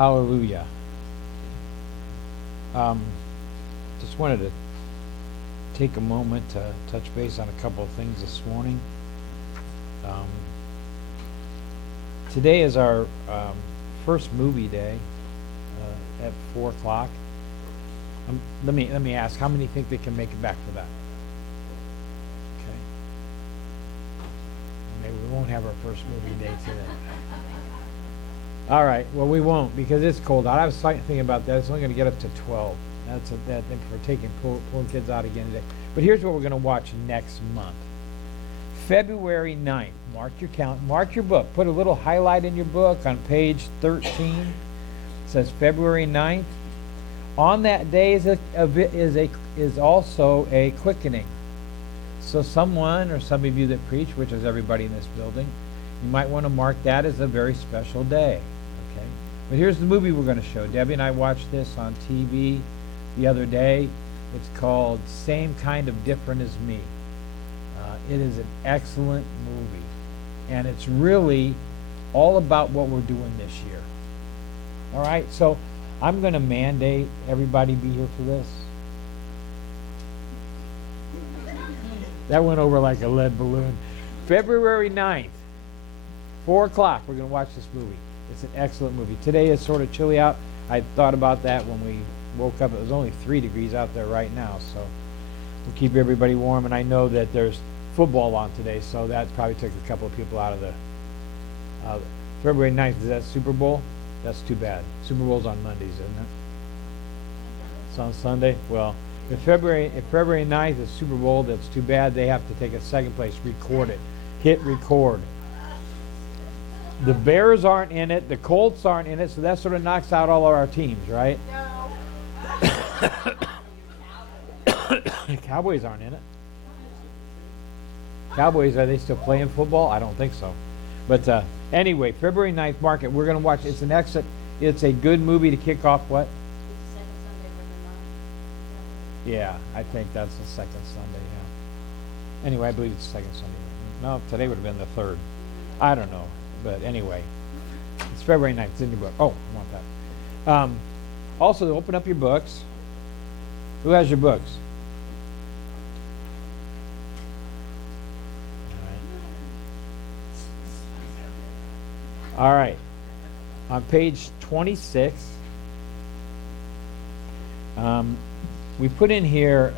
Hallelujah. Just wanted to take a moment to touch base on a couple of things this morning. Today is our first movie day at 4 o'clock. Let me ask, how many think they can make it back for that? Okay. Maybe we won't have our first movie day today. All right. Well, we won't because it's cold out. I was thinking about that. It's only going to get up to 12. That's that thing for pulling kids out again today. But here's what we're going to watch next month. February 9th. Mark your calendar. Mark your book. Put a little highlight in your book on page 13. It says February 9th. On that day is also a quickening. So someone or some of you that preach, which is everybody in this building, you might want to mark that as a very special day. Okay. But here's the movie we're going to show. Debbie and I watched this on TV the other day. It's called Same Kind of Different as Me. It is an excellent movie. And it's really all about what we're doing this year. All right, so I'm going to mandate everybody be here for this. That went over like a lead balloon. February 9th, 4 o'clock, we're going to watch this movie. It's an excellent movie. Today is sort of chilly out. I thought about that when we woke up. It was only 3 degrees out there right now, so we'll keep everybody warm. And I know that there's football on today, so that probably took a couple of people out of the February 9th. Is that Super Bowl? That's too bad. Super Bowl's on Mondays, isn't it? It's on Sunday? Well, if February 9th is Super Bowl, that's too bad. They have to take a second place, record it. Hit record. The Bears aren't in it. The Colts aren't in it, so that sort of knocks out all of our teams, right? No. The Cowboys aren't in it. Cowboys, are they still playing football? I don't think so. But anyway, February 9th, mark it. We're going to watch. It's an exit. It's a good movie to kick off what? Yeah, I think that's the second Sunday, yeah. Anyway, I believe it's the second Sunday. No, today would have been the third. I don't know. But anyway, it's February 9th. It's in your book. Oh, I want that. Also, open up your books. Who has your books? All right. On page 26, we put in here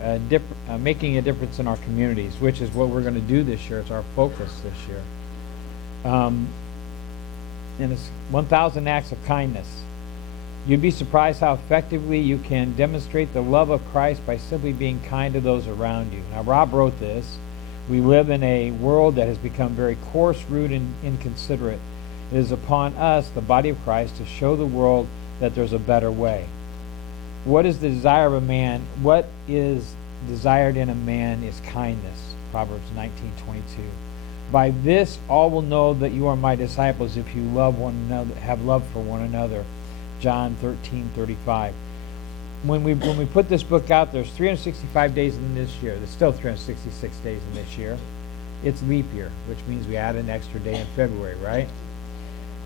making a difference in our communities, which is what we're going to do this year. It's our focus this year. And it's 1,000 acts of kindness. You'd be surprised how effectively you can demonstrate the love of Christ by simply being kind to those around you. Now, Rob wrote this. We live in a world that has become very coarse, rude, and inconsiderate. It is upon us, the body of Christ, to show the world that there's a better way. What is the desire of a man? What is desired in a man is kindness. Proverbs 19:22. By this all will know that you are my disciples if you love one another, have love for one another. John 13:35. When we put this book out, there's 365 days in this year. There's still 366 days in this year. It's leap year, which means we add an extra day in February, right?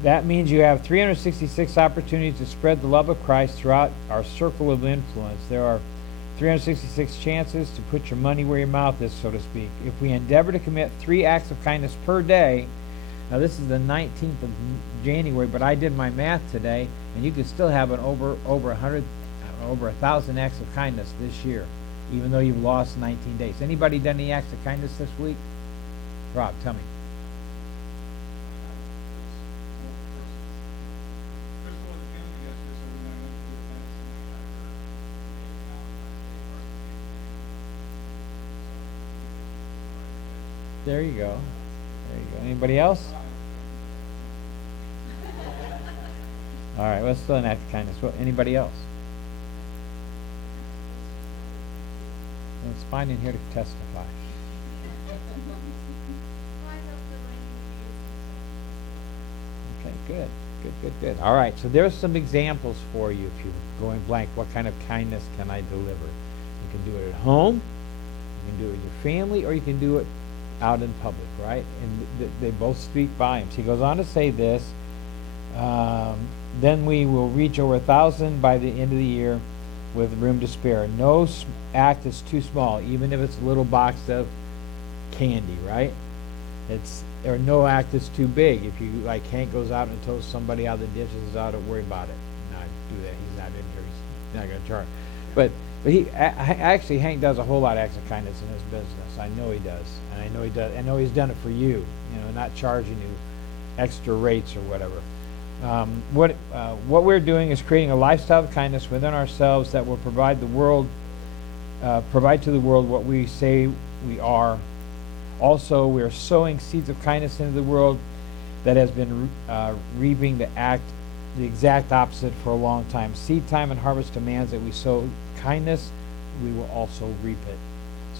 That means you have 366 opportunities to spread the love of Christ throughout our circle of influence. There are 366 chances to put your money where your mouth is, so to speak. If we endeavor to commit 3 acts of kindness per day, now this is the 19th of January, but I did my math today, and you could still have over 1,000 acts of kindness this year, even though you've lost 19 days. Anybody done any acts of kindness this week? Rob, tell me. There you go. There you go. Anybody else? All right, let's still an act of kindness. Well, anybody else? Let's find in here to testify. Okay, good. Good. All right, so there's some examples for you if you're going blank. What kind of kindness can I deliver? You can do it at home, you can do it with your family, or you can do it out in public, right? And they both speak volumes. He goes on to say this, Then we will reach over 1,000 by the end of the year with room to spare. No act is too small, even if it's a little box of candy, right? Or no act is too big. If you, like Hank goes out and tells somebody how the dishes is out, don't worry about it. Not do that. He's not in here. He's not going to charge. But actually, Hank does a whole lot of acts of kindness in his business. I know he does, and I know he does. I know he's done it for you. Not charging you extra rates or whatever. What we're doing is creating a lifestyle of kindness within ourselves that will provide to the world what we say we are. Also, we are sowing seeds of kindness into the world that has been reaping the exact opposite for a long time. Seed time and harvest demands that we sow kindness, we will also reap it.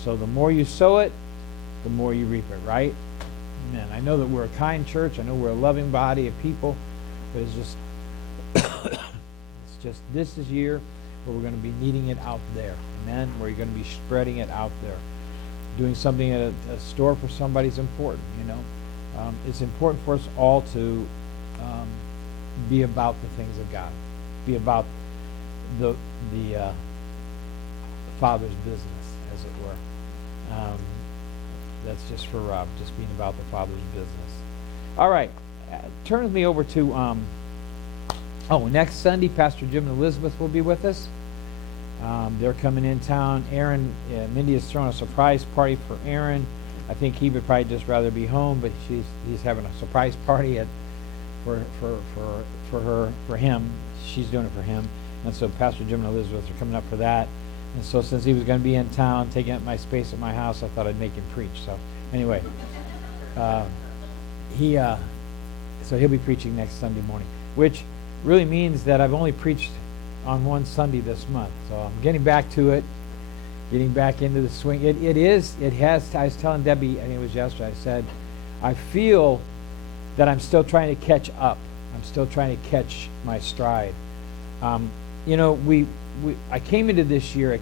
So the more you sow it, the more you reap it, right? Amen. I know that we're a kind church. I know we're a loving body of people, but it's just this is year where we're going to be needing it out there. Amen. Where you're going to be spreading it out there. Doing something at a store for somebody is important. It's important for us all to be about the things of God, be about the Father's business, as it were. That's just for Rob, just being about the Father's business. All right, turn with me over to next Sunday, Pastor Jim and Elizabeth will be with us. They're coming in town. Mindy has thrown a surprise party for Aaron. I think he would probably just rather be home, but he's having a surprise party for him. She's doing it for him, and so Pastor Jim and Elizabeth are coming up for that. And so since he was going to be in town, taking up my space at my house, I thought I'd make him preach. So anyway, so he'll be preaching next Sunday morning, which really means that I've only preached on one Sunday this month. So I'm getting back to it, getting back into the swing. I was telling Debbie, I think it was yesterday, I said, I feel that I'm still trying to catch up. I'm still trying to catch my stride. I came into this year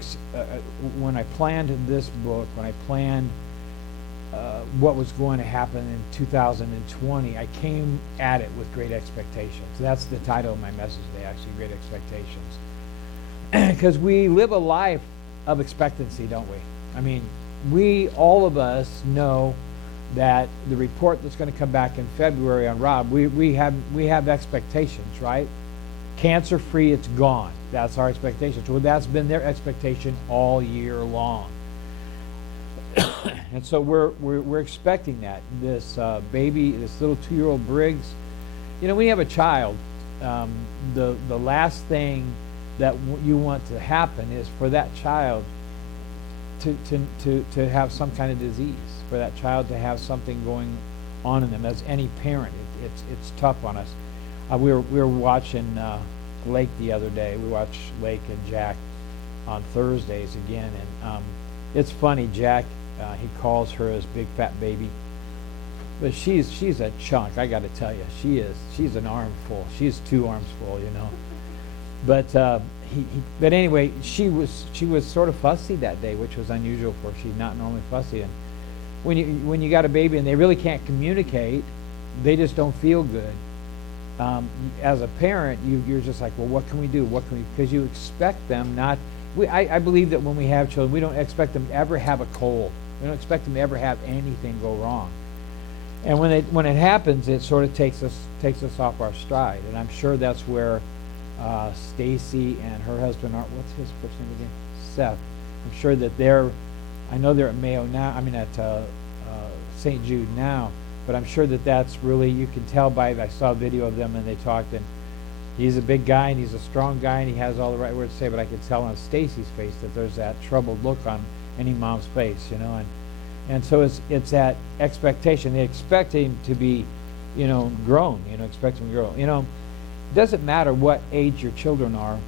when I planned this book, when I planned what was going to happen in 2020, I came at it with great expectations. That's the title of my message today, actually, Great Expectations. Because we live a life of expectancy, don't we? I mean, all of us know that the report that's going to come back in February on Rob, we have expectations, right? Cancer-free, it's gone. That's our expectation. So that's been their expectation all year long. And so we're expecting that. This baby, this little 2-year-old Briggs, when you have a child, the last thing that you want to happen is for that child to have some kind of disease, for that child to have something going on in them. As any parent, it's tough on us. We were watching Lake the other day. We watched Lake and Jack on Thursdays again, and it's funny. Jack, he calls her his big fat baby, but she's a chunk. I got to tell you, she's an armful. She's 2 arms full, But but anyway, she was sort of fussy that day, which was unusual for her. She's not normally fussy, and when you got a baby and they really can't communicate, they just don't feel good. As a parent, you're just like, well, what can we do? Because you expect them not. I believe that when we have children, we don't expect them to ever have a cold. We don't expect them to ever have anything go wrong. And when it happens, it sort of takes us off our stride. And I'm sure that's where Stacy and her husband are. What's his first name again? Seth. I'm sure that I know they're at Mayo now. I mean at St. Jude now. But I'm sure that's really, you can tell I saw a video of them and they talked, and he's a big guy and he's a strong guy and he has all the right words to say, but I could tell on Stacy's face that there's that troubled look on any mom's face, and so it's that expectation. They expect him to be, grown, expect him to grow. It doesn't matter what age your children are,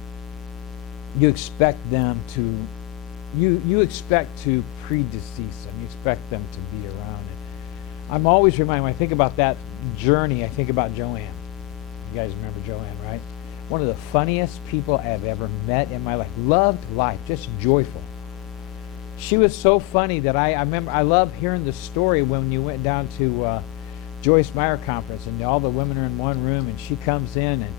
you expect them to, you expect to predecease them, you expect them to be around it. I'm always reminded, when I think about that journey, I think about Joanne. You guys remember Joanne, right? One of the funniest people I have ever met in my life. Loved life, just joyful. She was so funny that I remember, I love hearing the story when you went down to Joyce Meyer conference and all the women are in one room and she comes in and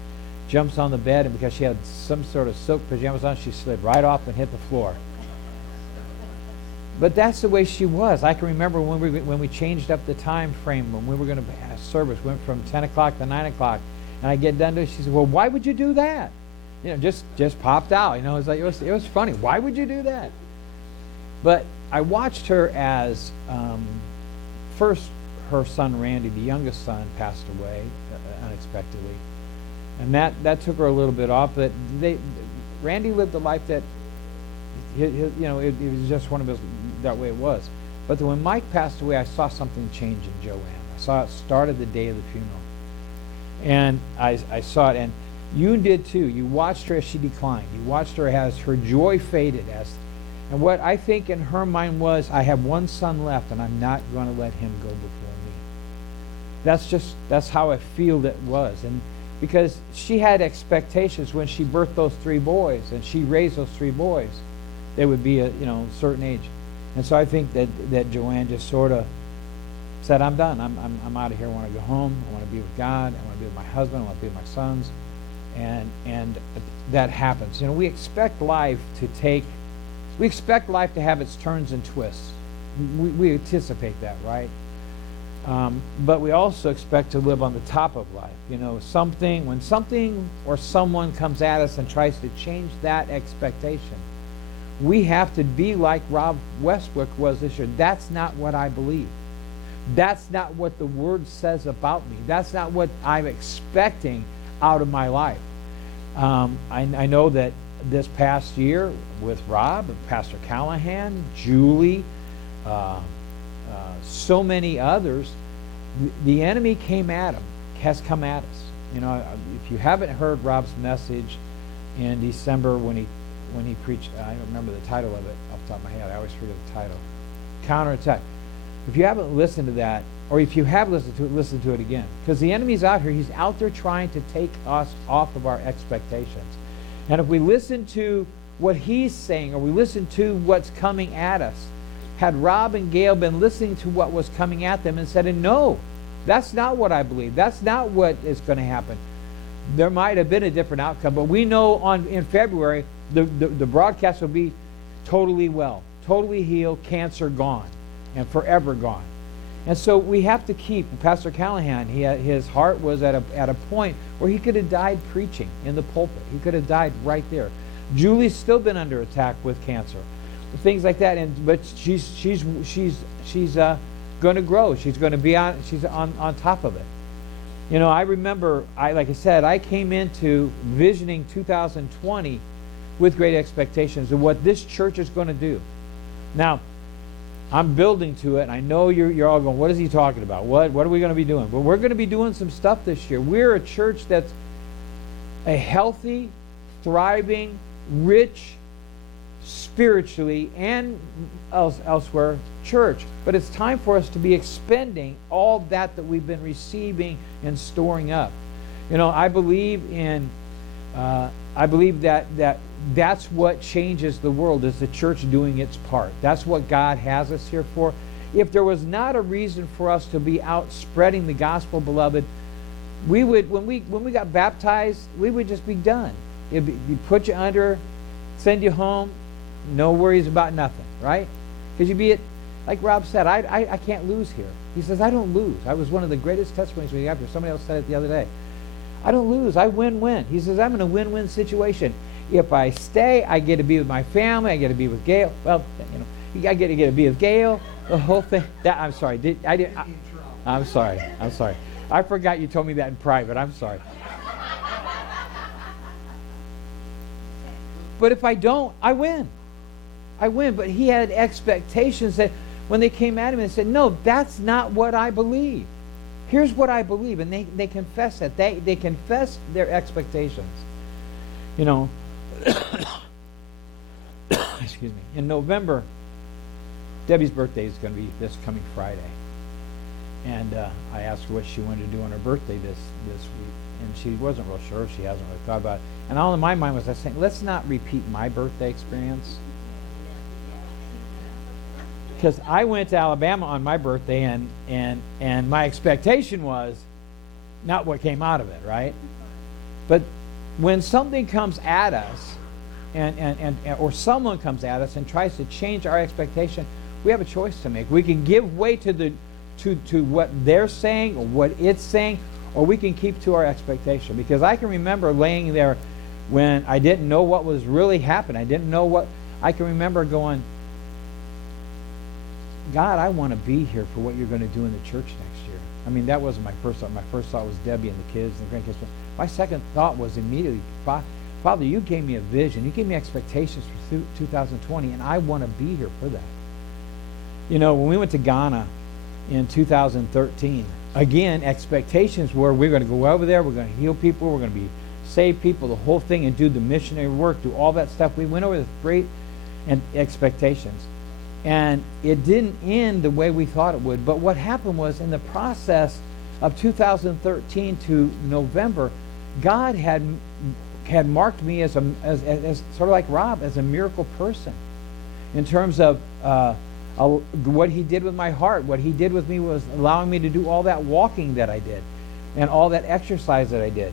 jumps on the bed, and because she had some sort of silk pajamas on, she slid right off and hit the floor. But that's the way she was. I can remember when we changed up the time frame, when we were going to have service, went from 10 o'clock to 9 o'clock, and I get done to it, she said, well, why would you do that? Just popped out. It was funny. Why would you do that? But I watched her as, first her son Randy, the youngest son, passed away unexpectedly. And that took her a little bit off, but Randy lived a life that, it was just one of his, that way it was. But when Mike passed away, I saw something change in Joanne. I saw it started the day of the funeral. And I saw it, and you did too. You watched her as she declined. You watched her as her joy faded. And what I think in her mind was, I have one son left, and I'm not going to let him go before me. That's how I feel that was. And because she had expectations when she birthed those 3 boys, and she raised those 3 boys, they would be a certain age. And so I think that Joanne just sort of said, I'm done. I'm out of here. I want to go home. I want to be with God. I want to be with my husband. I want to be with my sons. And that happens. We expect life to have its turns and twists. We anticipate that, right? But we also expect to live on the top of life. When something or someone comes at us and tries to change that expectation, we have to be like Rob Westbrook was this year. That's not what I believe. That's not what the Word says about me. That's not what I'm expecting out of my life. I know that this past year with Rob, Pastor Callahan, Julie, so many others, the enemy has come at us. If you haven't heard Rob's message in December when he preached, I don't remember the title of it off the top of my head. I always forget the title. Counterattack. If you haven't listened to that, or if you have listened to it, listen to it again. Because the enemy's out here. He's out there trying to take us off of our expectations. And if we listen to what he's saying, or we listen to what's coming at us, had Rob and Gail been listening to what was coming at them and said, no, that's not what I believe. That's not what is going to happen. There might have been a different outcome, but we know in February, the broadcast will be totally well, totally healed, cancer gone, and forever gone. And so we have to keep, Pastor Callahan, his heart was at a point where he could have died preaching in the pulpit. He could have died right there. Julie's still been under attack with cancer, things like that. But she's going to grow. She's going to be on top of it. I remember, like I said, I came into visioning 2020 with great expectations of what this church is going to do. Now, I'm building to it, and I know you're all going, what is he talking about? What are we going to be doing? But we're going to be doing some stuff this year. We're a church that's a healthy, thriving, rich, spiritually and elsewhere church. But it's time for us to be expending all that we've been receiving and storing up. I believe that's what changes the world, is the church doing its part. That's what God has us here for. If there was not a reason for us to be out spreading the gospel, beloved, we would, when we got baptized, we would just be done. It'd be put you under, send you home, no worries about nothing, right? Because you'd be like Rob said, I can't lose here. He says, I don't lose. I was one of the greatest testimonies we have here. Somebody else said it the other day. I don't lose. I win-win. He says, I'm in a win-win situation. If I stay, I get to be with my family. I get to be with Gail. Well, I get to be with Gail. The whole thing. I'm sorry. I'm sorry. I forgot you told me that in private. I'm sorry. But if I don't, I win. But he had expectations that when they came at him and said, no, that's not what I believe. Here's what I believe. And they confess that. They confess their expectations. Excuse me. In November, Debbie's birthday is going to be this coming Friday. And I asked her what she wanted to do on her birthday this week. And she wasn't real sure. She hasn't really thought about it. And all in my mind was I saying, let's not repeat my birthday experience. Because I went to Alabama on my birthday, and my expectation was not what came out of it, right? But when something comes at us, or someone comes at us and tries to change our expectation, we have a choice to make. We can give way to what they're saying or what it's saying, or we can keep to our expectation. Because I can remember laying there when I didn't know what was really happening. I can remember going, God, I want to be here for what you're going to do in the church next year. I mean, that wasn't my first thought. My first thought was Debbie and the kids and the grandkids. My second thought was immediately, Father, you gave me a vision. You gave me expectations for 2020, and I want to be here for that. You know, when we went to Ghana in 2013, again, expectations were we're going to go over there, we're going to heal people, we're going to save people, the whole thing, and do the missionary work, do all that stuff. We went over with great expectations. And it didn't end the way we thought it would. But what happened was, in the process of 2013 to November, God had marked me as sort of like Rob, as a miracle person, in terms of what He did with my heart. What He did with me was allowing me to do all that walking that I did, and all that exercise that I did.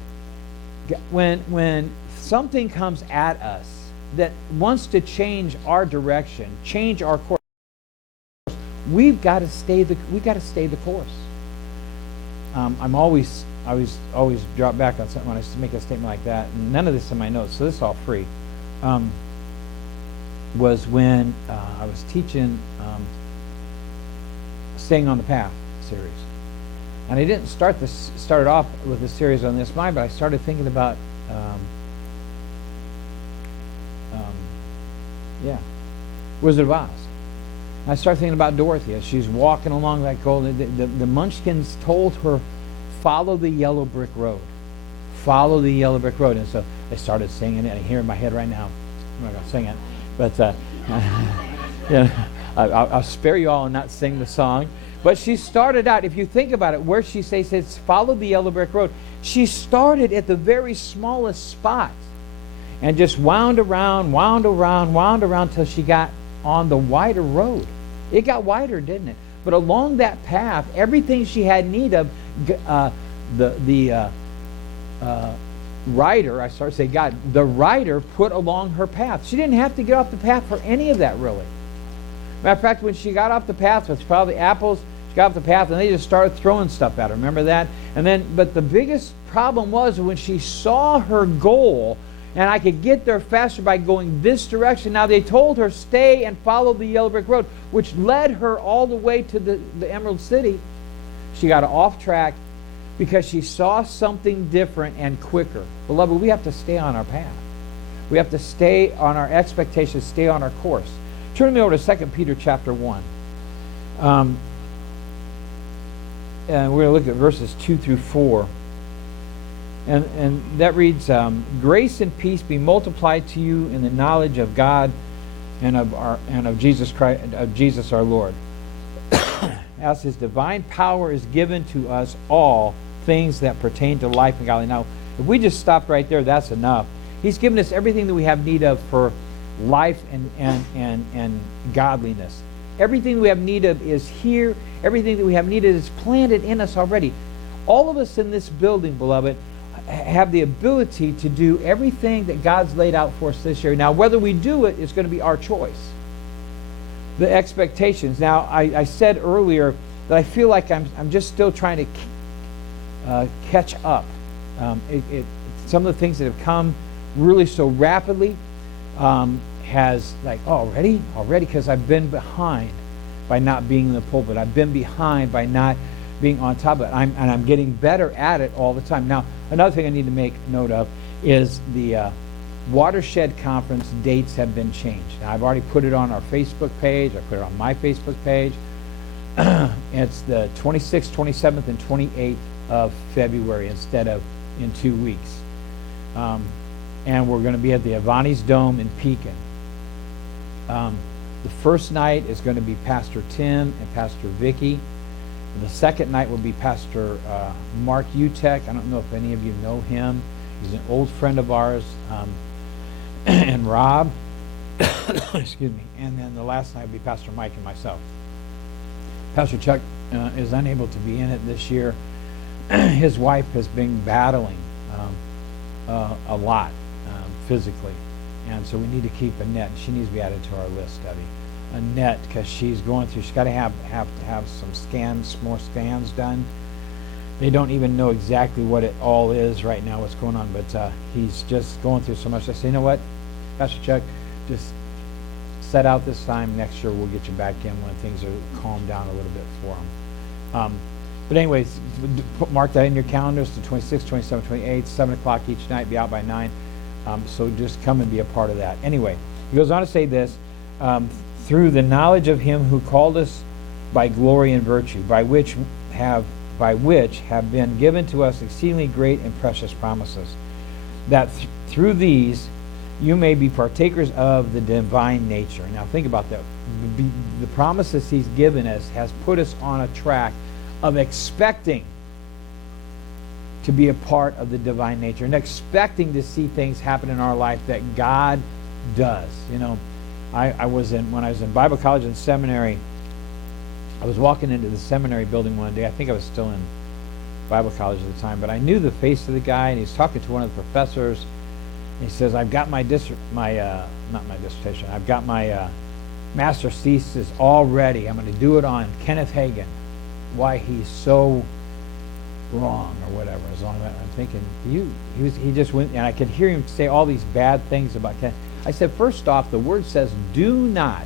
When something comes at us that wants to change our direction, change our course, we've got to stay the course. I always drop back on something when I make a statement like that, and none of this in my notes, so this is all free. Was when I was teaching Staying on the Path series, and I didn't start it off with a series on this mind, but I started thinking about Wizard of Oz. I started thinking about Dorothy as she's walking along that golden. The Munchkins told her, "Follow the yellow brick road. Follow the yellow brick road." And so they started singing it. I hear it in my head right now. I'm not going to sing it, but I'll spare you all and not sing the song. But she started out, if you think about it, where she says, "Follow the yellow brick road." She started at the very smallest spot and just wound around till she got on the wider road. It got wider, didn't it? But along that path, everything she had need of, the rider, I started to say God, the rider put along her path. She didn't have to get off the path for any of that, really. Matter of fact, when she got off the path with probably apples, she got off the path and they just started throwing stuff at her. Remember that? But the biggest problem was when she saw her goal, and I could get there faster by going this direction. Now they told her, stay and follow the yellow brick road, which led her all the way to the Emerald City. She got off track because she saw something different and quicker. Beloved, we have to stay on our path. We have to stay on our expectations, stay on our course. Turn me over to 2 Peter chapter 1. And we're going to look at verses 2 through 4. And that reads, grace and peace be multiplied to you in the knowledge of God and of Jesus Christ, of Jesus our Lord, as His divine power is given to us all things that pertain to life and godliness. Now, if we just stopped right there, that's enough. He's given us everything that we have need of for life and godliness. Everything we have need of is here. Everything that we have need of is planted in us already. All of us in this building, beloved, have the ability to do everything that God's laid out for us this year. Now, whether we do it is going to be our choice. The expectations. Now, I said earlier that I feel like I'm just still trying to catch up. Some of the things that have come really so rapidly has like, already? Because I've been behind by not being in the pulpit. I've been behind by not being on top of it. I'm getting better at it all the time. Now, another thing I need to make note of is the Watershed Conference dates have been changed. Now, I've already put it on our Facebook page. I put it on my Facebook page. It's the 26th, 27th, and 28th of February instead of in 2 weeks. And we're going to be at the Avani's Dome in Pekin. The first night is going to be Pastor Tim and Pastor Vicky. The second night will be Pastor Mark Utek. I don't know if any of you know him. He's an old friend of ours. And Rob. Excuse me. And then the last night will be Pastor Mike and myself. Pastor Chuck is unable to be in it this year. His wife has been battling a lot physically, and so we need to keep Annette. She needs to be added to our list, Debbie. Annette, because she's going through. She's got to have some scans, more scans done. They don't even know exactly what it all is right now, what's going on, but he's just going through so much. I say, you know what, Pastor Chuck, just set out this time. Next year we'll get you back in when things are calmed down a little bit for him. But anyways, mark that in your calendars, the 26th, 27th, 28th, 7 o'clock each night, be out by 9. So just come and be a part of that. Anyway, he goes on to say this, through the knowledge of him who called us by glory and virtue, by which have been given to us exceedingly great and precious promises, that through these you may be partakers of the divine nature. Now think about that. The promises he's given us has put us on a track of expecting to be a part of the divine nature and expecting to see things happen in our life that God does. You know, when I was in Bible college and seminary, I was walking into the seminary building one day. I think I was still in Bible college at the time, but I knew the face of the guy, and he's talking to one of the professors. He says, "I've got I've got my master's thesis all ready. I'm going to do it on Kenneth Hagin, why he's so wrong or whatever." As long as I'm thinking, he just went, and I could hear him say all these bad things about Kenneth. I said, first off, the word says, do not,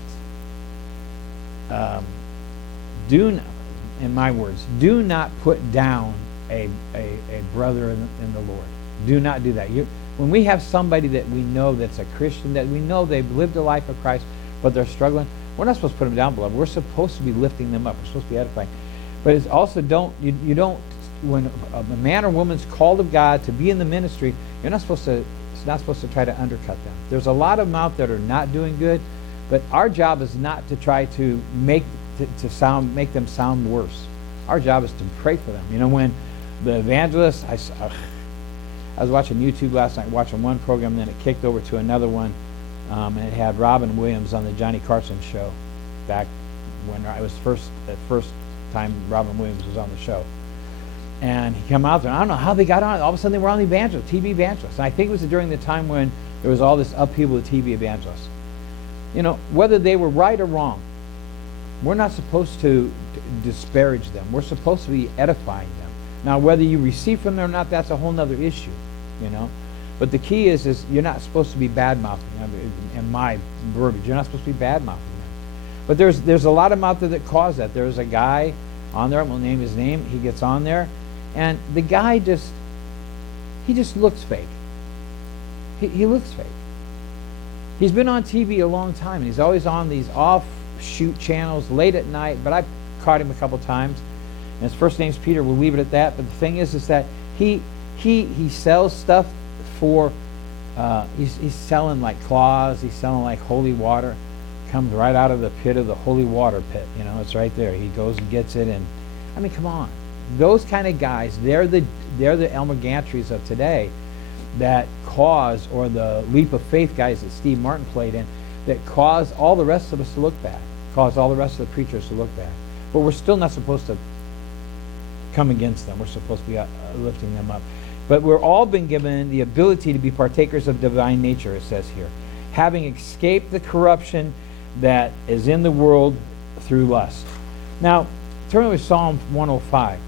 in my words, do not put down a brother in the Lord. Do not do that. When we have somebody that we know that's a Christian, that we know they've lived a life of Christ, but they're struggling, we're not supposed to put them down, beloved. We're supposed to be lifting them up. We're supposed to be edifying. But it's also you don't, when a man or woman's called of God to be in the ministry, it's not supposed to try to undercut them. There's a lot of them out that are not doing good, but our job is not to try to make them sound worse. Our job is to pray for them. You know, when the evangelist, I was watching YouTube last night, watching one program, and then it kicked over to another one, and it had Robin Williams on the Johnny Carson show back when it was the first time Robin Williams was on the show. And he came out there, and I don't know how they got on. All of a sudden they were on the TV evangelists. And I think it was during the time when there was all this upheaval with TV evangelists. You know, whether they were right or wrong, we're not supposed to disparage them. We're supposed to be edifying them. Now, whether you receive from them or not, that's a whole other issue, you know. But the key is you're not supposed to be bad-mouthing them. In my verbiage, you're not supposed to be bad-mouthing them. But there's a lot of them out there that cause that. There's a guy on there, we'll name his name, he gets on there, and the guy just looks fake. He looks fake. He's been on TV a long time, and he's always on these offshoot channels late at night, but I've caught him a couple times. And his first name's Peter, we'll leave it at that. But the thing is that he sells stuff for, he's selling like claws, he's selling like holy water. Comes right out of the pit of the holy water pit. You know, it's right there. He goes and gets it, and I mean, come on. Those kind of guys, they're the Elmer Gantries of today that cause, or the leap of faith guys that Steve Martin played in, that cause all the rest of us to look bad, cause all the rest of the preachers to look bad. But we're still not supposed to come against them. We're supposed to be lifting them up. But we're all been given the ability to be partakers of divine nature, it says here, having escaped the corruption that is in the world through lust. Now, turn to Psalm 105.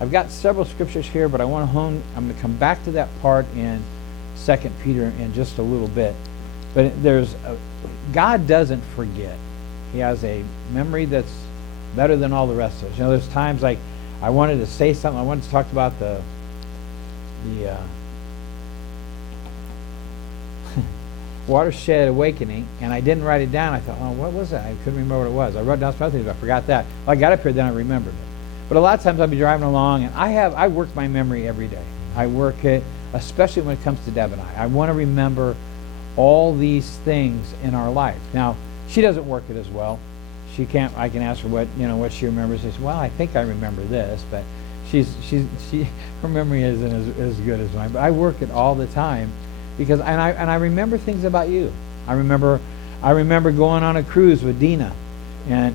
I've got several scriptures here, but I'm going to come back to that part in 2 Peter in just a little bit. But God doesn't forget. He has a memory that's better than all the rest of us. You know, there's times like I wanted to say something. I wanted to talk about the Watershed Awakening, and I didn't write it down. I thought, oh, what was that? I couldn't remember what it was. I wrote down some other things, but I forgot that. Well, I got up here, then I remembered it. But a lot of times I'll be driving along, and I work my memory every day. I work it, especially when it comes to Deb and I. I want to remember all these things in our life. Now, she doesn't work it as well. She can't. I can ask her what she remembers. She says, well, I think I remember this, but her memory isn't as good as mine. But I work it all the time. Because I remember things about you. I remember going on a cruise with Dina, and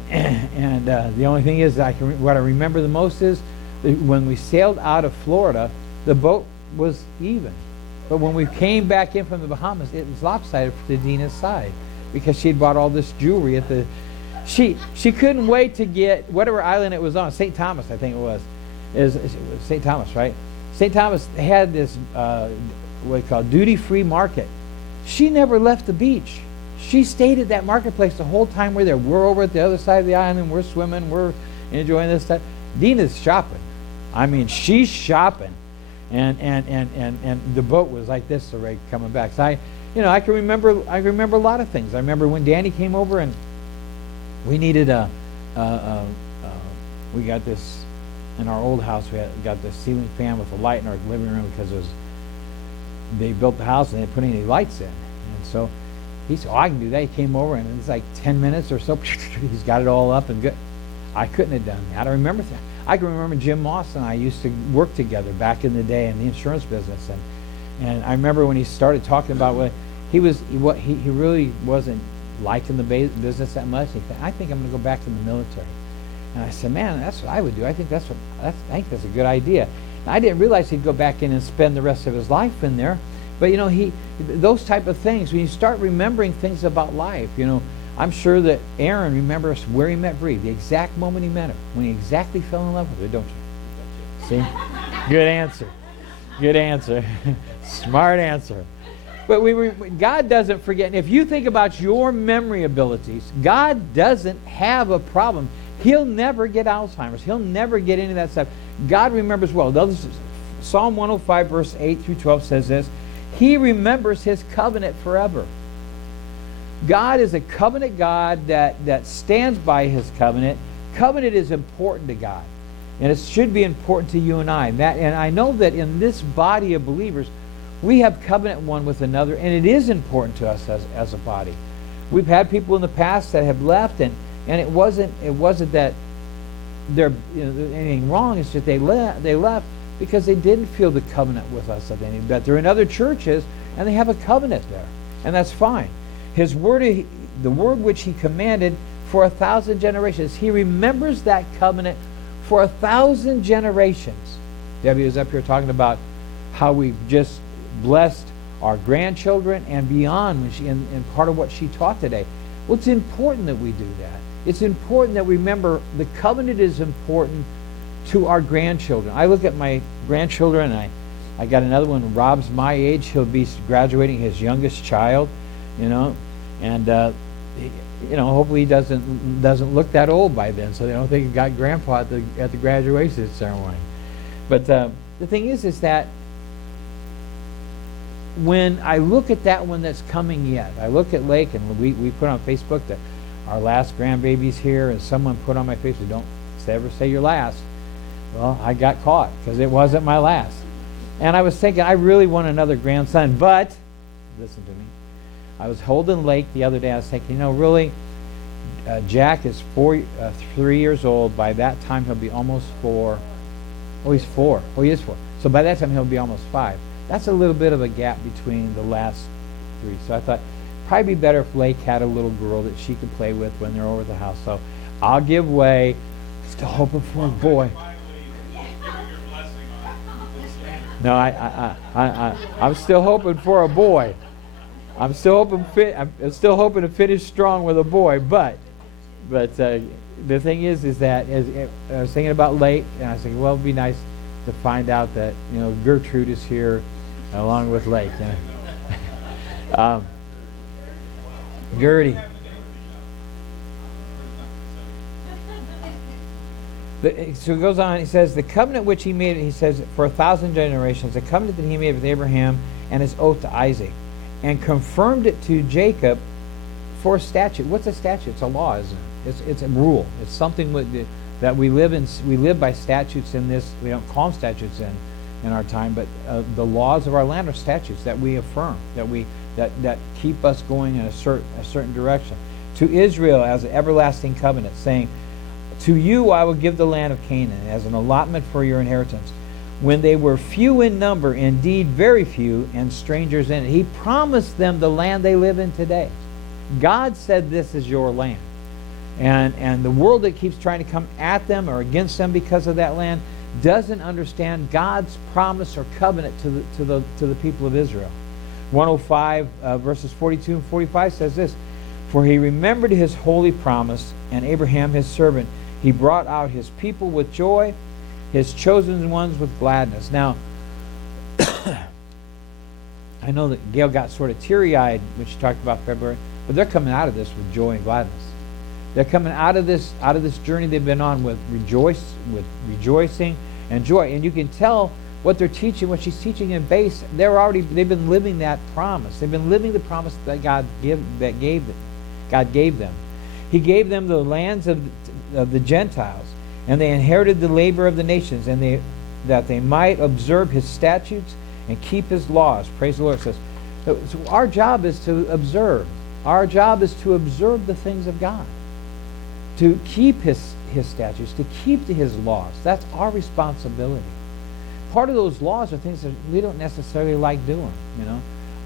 the only thing is what I remember the most is that when we sailed out of Florida, the boat was even. But when we came back in from the Bahamas, it was lopsided to Dina's side because she'd bought all this jewelry at the... She couldn't wait to get whatever island it was on. St. Thomas, I think it was. It was St. Thomas, right? St. Thomas had this, what you call duty-free market. She never left the beach. She stayed at that marketplace the whole time we're there. We're over at the other side of the island. We're swimming. We're enjoying this stuff. Dina's shopping. I mean, she's shopping. And the boat was like this already coming back. So I can remember a lot of things. I remember when Danny came over and we needed we got this in our old house. We got this ceiling fan with a light in our living room because they built the house and they didn't put any lights in. And so he said, "Oh, I can do that." He came over and it's like 10 minutes or so. He's got it all up and good. I couldn't have done that. I remember that. I can remember Jim Moss and I used to work together back in the day in the insurance business, and I remember when he started talking about what he really wasn't liking the business that much. He said, "I think I'm going to go back to the military." And I said, "Man, that's what I would do. I think that's a good idea." And I didn't realize he'd go back in and spend the rest of his life in there, but those type of things. When you start remembering things about life, I'm sure that Aaron remembers where he met Bree, the exact moment he met her, when he exactly fell in love with her, don't you? See? Good answer. Good answer. Smart answer. But God doesn't forget. And if you think about your memory abilities, God doesn't have a problem. He'll never get Alzheimer's. He'll never get any of that stuff. God remembers well. Psalm 105, verse 8 through 12 says this: He remembers His covenant forever. God is a covenant God that stands by His covenant. Covenant is important to God. And it should be important to you and I. And I know that in this body of believers, we have covenant one with another, and it is important to us as a body. We've had people in the past that have left, and it wasn't that there's anything wrong. It's just they left because they didn't feel the covenant with us of any better. They're in other churches, and they have a covenant there, and that's fine. His word, the word which He commanded for 1,000 generations. He remembers that covenant for 1,000 generations. Debbie was up here talking about how we've just blessed our grandchildren and beyond, and part of what she taught today. Well, it's important that we do that. It's important that we remember the covenant is important to our grandchildren. I look at my grandchildren, and I got another one. Rob's my age. He'll be graduating his youngest child. And hopefully he doesn't look that old by then, so they don't think he got grandpa at the graduation ceremony. But the thing is that when I look at that one that's coming yet, I look at Lake, and we put on Facebook that our last grandbaby's here, and someone put on my Facebook, "Don't ever say your last." Well, I got caught because it wasn't my last. And I was thinking, I really want another grandson, but listen to me. I was holding Lake the other day. I was thinking, really, Jack is 3 years old. By that time, he'll be almost 4. Oh, he's 4. Oh, he is 4. So by that time, he'll be almost 5. That's a little bit of a gap between the last 3. So I thought, probably be better if Lake had a little girl that she could play with when they're over at the house. So I'll give way. Still hoping for a boy. No, I'm still hoping for a boy. I'm still hoping to finish strong with a boy, but the thing is that I was thinking about Lake, and I was thinking, well, it'd be nice to find out that Gertrude is here along with Lake. Gertie. So he goes on. He says the covenant which He made. He says for 1,000 generations, the covenant that He made with Abraham and His oath to Isaac, and confirmed it to Jacob for a statute. What's a statute? It's a law, isn't it? It's a rule. It's something that we live in. We live by statutes in this. We don't call them statutes in our time, but the laws of our land are statutes that we affirm, that keep us going in a certain direction. To Israel as an everlasting covenant, saying, "To you I will give the land of Canaan as an allotment for your inheritance." When they were few in number, indeed very few, and strangers in it. He promised them the land they live in today. God said, "This is your land." And the world that keeps trying to come at them or against them because of that land, doesn't understand God's promise or covenant to the people of Israel. 105 verses 42 and 45 says this, "For he remembered his holy promise, and Abraham his servant. He brought out his people with joy, his chosen ones with gladness." Now, I know that Gail got sort of teary-eyed when she talked about February, but they're coming out of this with joy and gladness. They're coming out of this journey they've been on with rejoicing and joy. And you can tell what they're teaching, what she's teaching in base, they've been living that promise. They've been living the promise that God gave them. He gave them the lands of the Gentiles, and they inherited the labor of the nations, and that they might observe his statutes and keep his laws. Praise the Lord. It says, so our job is to observe. Our job is to observe the things of God, to keep his statutes, to keep to his laws. That's our responsibility. Part of those laws are things that we don't necessarily like doing.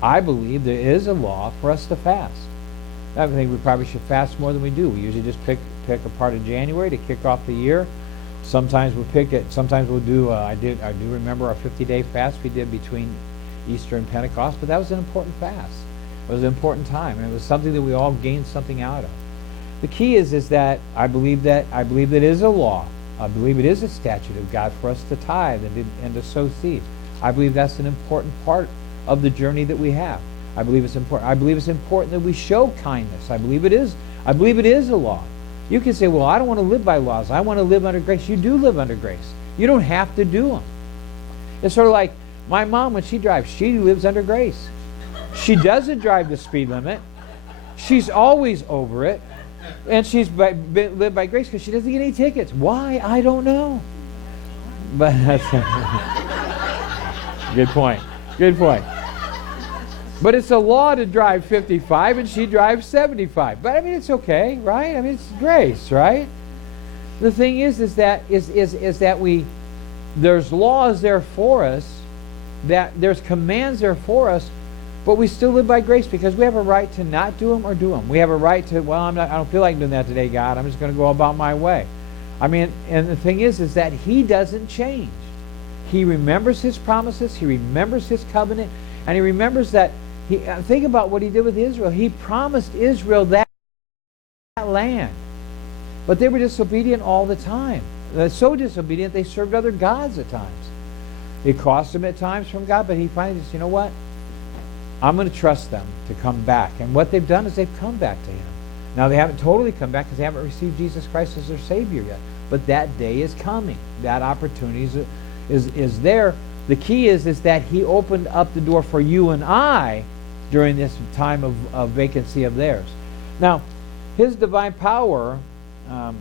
I believe there is a law for us to fast. I think we probably should fast more than we do. We usually just pick a part of January to kick off the year. Sometimes we'll pick it. Sometimes we'll do. I do remember our 50-day fast we did between Easter and Pentecost, but that was an important fast. It was an important time, and it was something that we all gained something out of. The key is that I believe that it is a law. I believe it is a statute of God for us to tithe and to sow seed. I believe that's an important part of the journey that we have. I believe it's important. I believe it's important that we show kindness. I believe it is a law. You can say, well, I don't want to live by laws. I want to live under grace. You do live under grace. You don't have to do them. It's sort of like my mom, when she drives, she lives under grace. She doesn't drive the speed limit. She's always over it. And she's lived by grace because she doesn't get any tickets. Why? I don't know. But that's good point. Good point. But it's a law to drive 55, and she drives 75. But I mean, it's okay, right? I mean, it's grace, right? The thing is that there's laws there for us, that there's commands there for us, but we still live by grace because we have a right to not do them or do them. We have a right to, well, I don't feel like doing that today, God. I'm just going to go about my way. I mean, and the thing is that he doesn't change. He remembers his promises. He remembers his covenant. And he remembers that, think about what he did with Israel. He promised Israel that land. But they were disobedient all the time. They're so disobedient they served other gods at times. It cost them at times from God, but he finally says, you know what? I'm going to trust them to come back. And what they've done is they've come back to him. Now, they haven't totally come back because they haven't received Jesus Christ as their Savior yet. But that day is coming. That opportunity is there. The key is that he opened up the door for you and I during this time of vacancy of theirs. Now, his divine power, out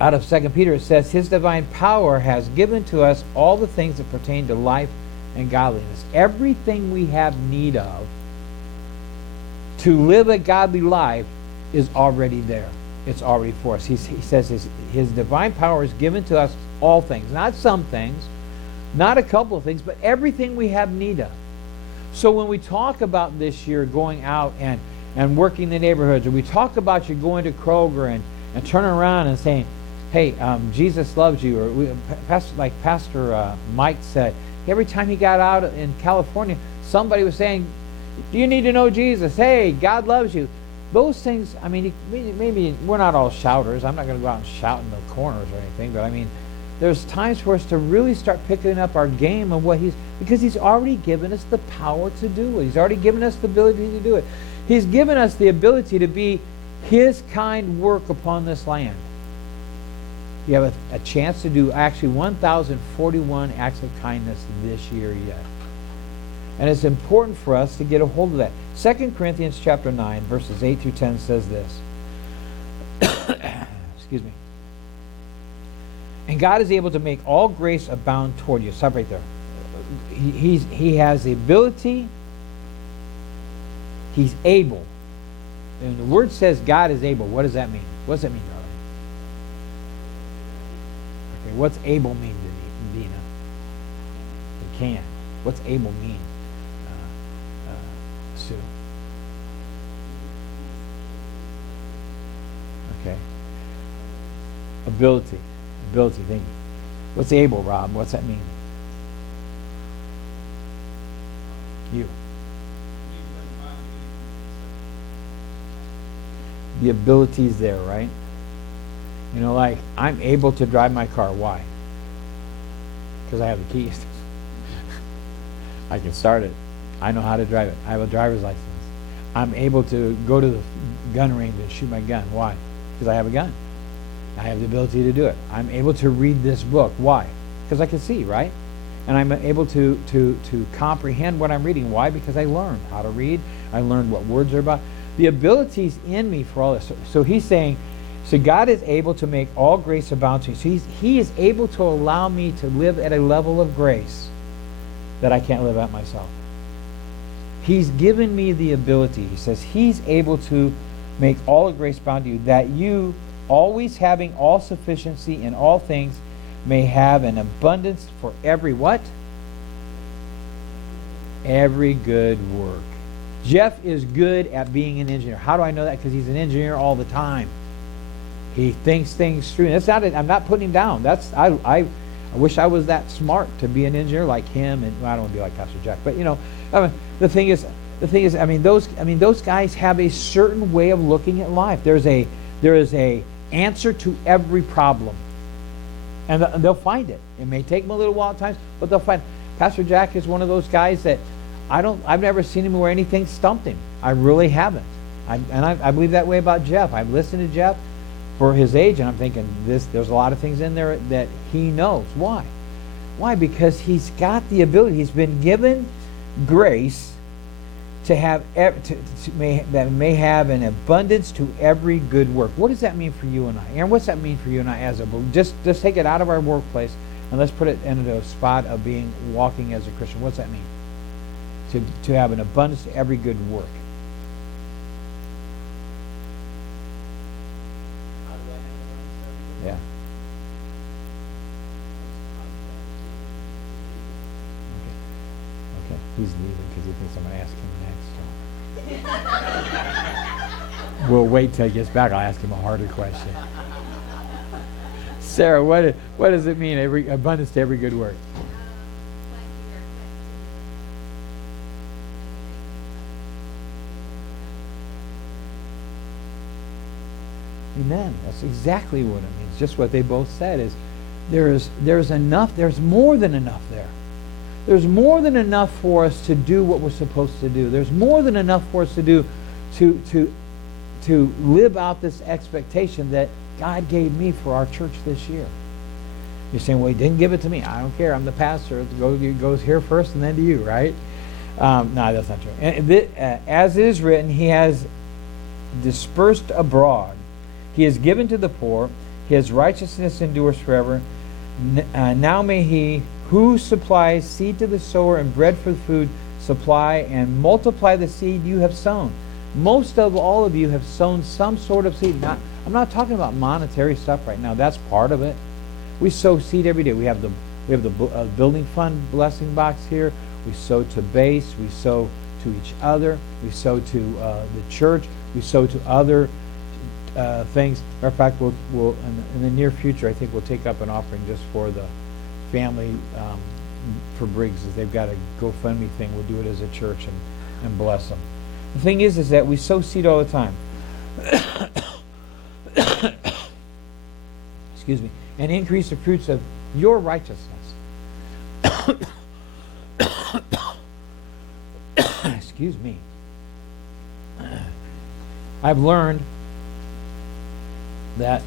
of 2 Peter, it says, his divine power has given to us all the things that pertain to life and godliness. Everything we have need of to live a godly life is already there. It's already for us. He says his divine power is given to us all things. Not some things, not a couple of things, but everything we have need of. So when we talk about this year going out and working the neighborhoods, or we talk about you going to Kroger and turning around and saying, hey, Jesus loves you, or Pastor Mike said, every time he got out in California, somebody was saying, do you need to know Jesus? Hey, God loves you. Those things, I mean, maybe we're not all shouters. I'm not going to go out and shout in the corners or anything, but I mean, there's times for us to really start picking up our game of because he's already given us the power to do it. He's already given us the ability to do it. He's given us the ability to be his kind work upon this land. You have a chance to do actually 1,041 acts of kindness this year yet. And it's important for us to get a hold of that. 2 Corinthians chapter 9, verses 8 through 10 says this. Excuse me. And God is able to make all grace abound toward you. Stop right there. He has the ability. He's able. And the word says God is able. What does that mean? What does that mean, darling? Okay, what's able mean, Dina? It can. What's able mean, Sue? Okay. Ability, thank you. What's able, Rob? What's that mean? You. The ability's there, right? You know, like, I'm able to drive my car. Why? Because I have the keys. I can start it. I know how to drive it. I have a driver's license. I'm able to go to the gun range and shoot my gun. Why? Because I have a gun. I have the ability to do it. I'm able to read this book. Why? Because I can see, right? And I'm able to comprehend what I'm reading. Why? Because I learned how to read. I learned what words are about. The ability's in me for all this. So he's saying, so God is able to make all grace abound to me. So he is able to allow me to live at a level of grace that I can't live at myself. He's given me the ability. He says he's able to make all of grace abound to you, that you, always having all sufficiency in all things, may have an abundance for every what? Every good work. Jeff is good at being an engineer. How do I know that? Because he's an engineer all the time. He thinks things through. That's not. I'm not putting him down. I wish I was that smart to be an engineer like him. And well, I don't want to be like Pastor Jack. But you know, the thing is, those guys have a certain way of looking at life. There is a answer to every problem, and they'll find it. It may take them a little while at times, but they'll find. Pastor Jack is one of those guys that I've never seen him where anything stumped him. I really haven't. I believe that way about Jeff. I've listened to Jeff for his age, and I'm thinking there's a lot of things in there that he knows. Why? Why? Because he's got the ability. He's been given grace to have that may have an abundance to every good work. What does that mean for you and I? Aaron, what's that mean for you and I as a just take it out of our workplace and let's put it into a spot of walking as a Christian. What's that mean? To have an abundance to every good work. Yeah. Okay. He's leaving because he thinks I'm going to ask him next. We'll wait till he gets back. I'll ask him a harder question. Sarah, what does it mean? Abundance to every good work. Amen. That's exactly what it means. Just what they both said is there's enough, there's more than enough there. There's more than enough for us to do what we're supposed to do. There's more than enough for us to do to live out this expectation that God gave me for our church this year. You're saying, well, he didn't give it to me. I don't care. I'm the pastor. It goes here first and then to you, right? No, that's not true. As it is written, he has dispersed abroad. He has given to the poor. His righteousness endures forever. Now may he who supplies seed to the sower and bread for the food supply and multiply the seed you have sown. Most of all of you have sown some sort of seed. I'm not talking about monetary stuff right now. That's part of it. We sow seed every day. We have the building fund blessing box here. We sow to base. We sow to each other. We sow to the church. We sow to other things. Matter of fact, we'll in the near future, I think we'll take up an offering just for the family for Briggs. If they've got a GoFundMe thing, we'll do it as a church and bless them. The thing is that we sow seed all the time. Excuse me. And increase the fruits of your righteousness. Excuse me. I've learned that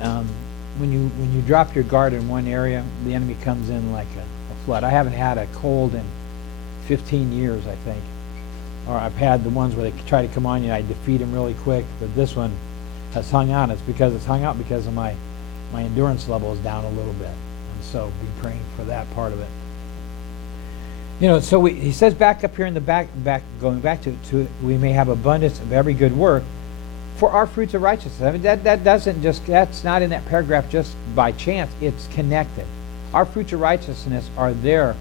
when you drop your guard in one area, the enemy comes in like a flood. I haven't had a cold in 15 years, I think. Or I've had the ones where they try to come on you and I defeat them really quick, but this one has hung on. It's hung out because of my endurance level is down a little bit. And so be praying for that part of it. You know, so he says back up here in the back going back to we may have abundance of every good work for our fruits of righteousness. I mean, that's not in that paragraph just by chance. It's connected. Our fruits of righteousness are there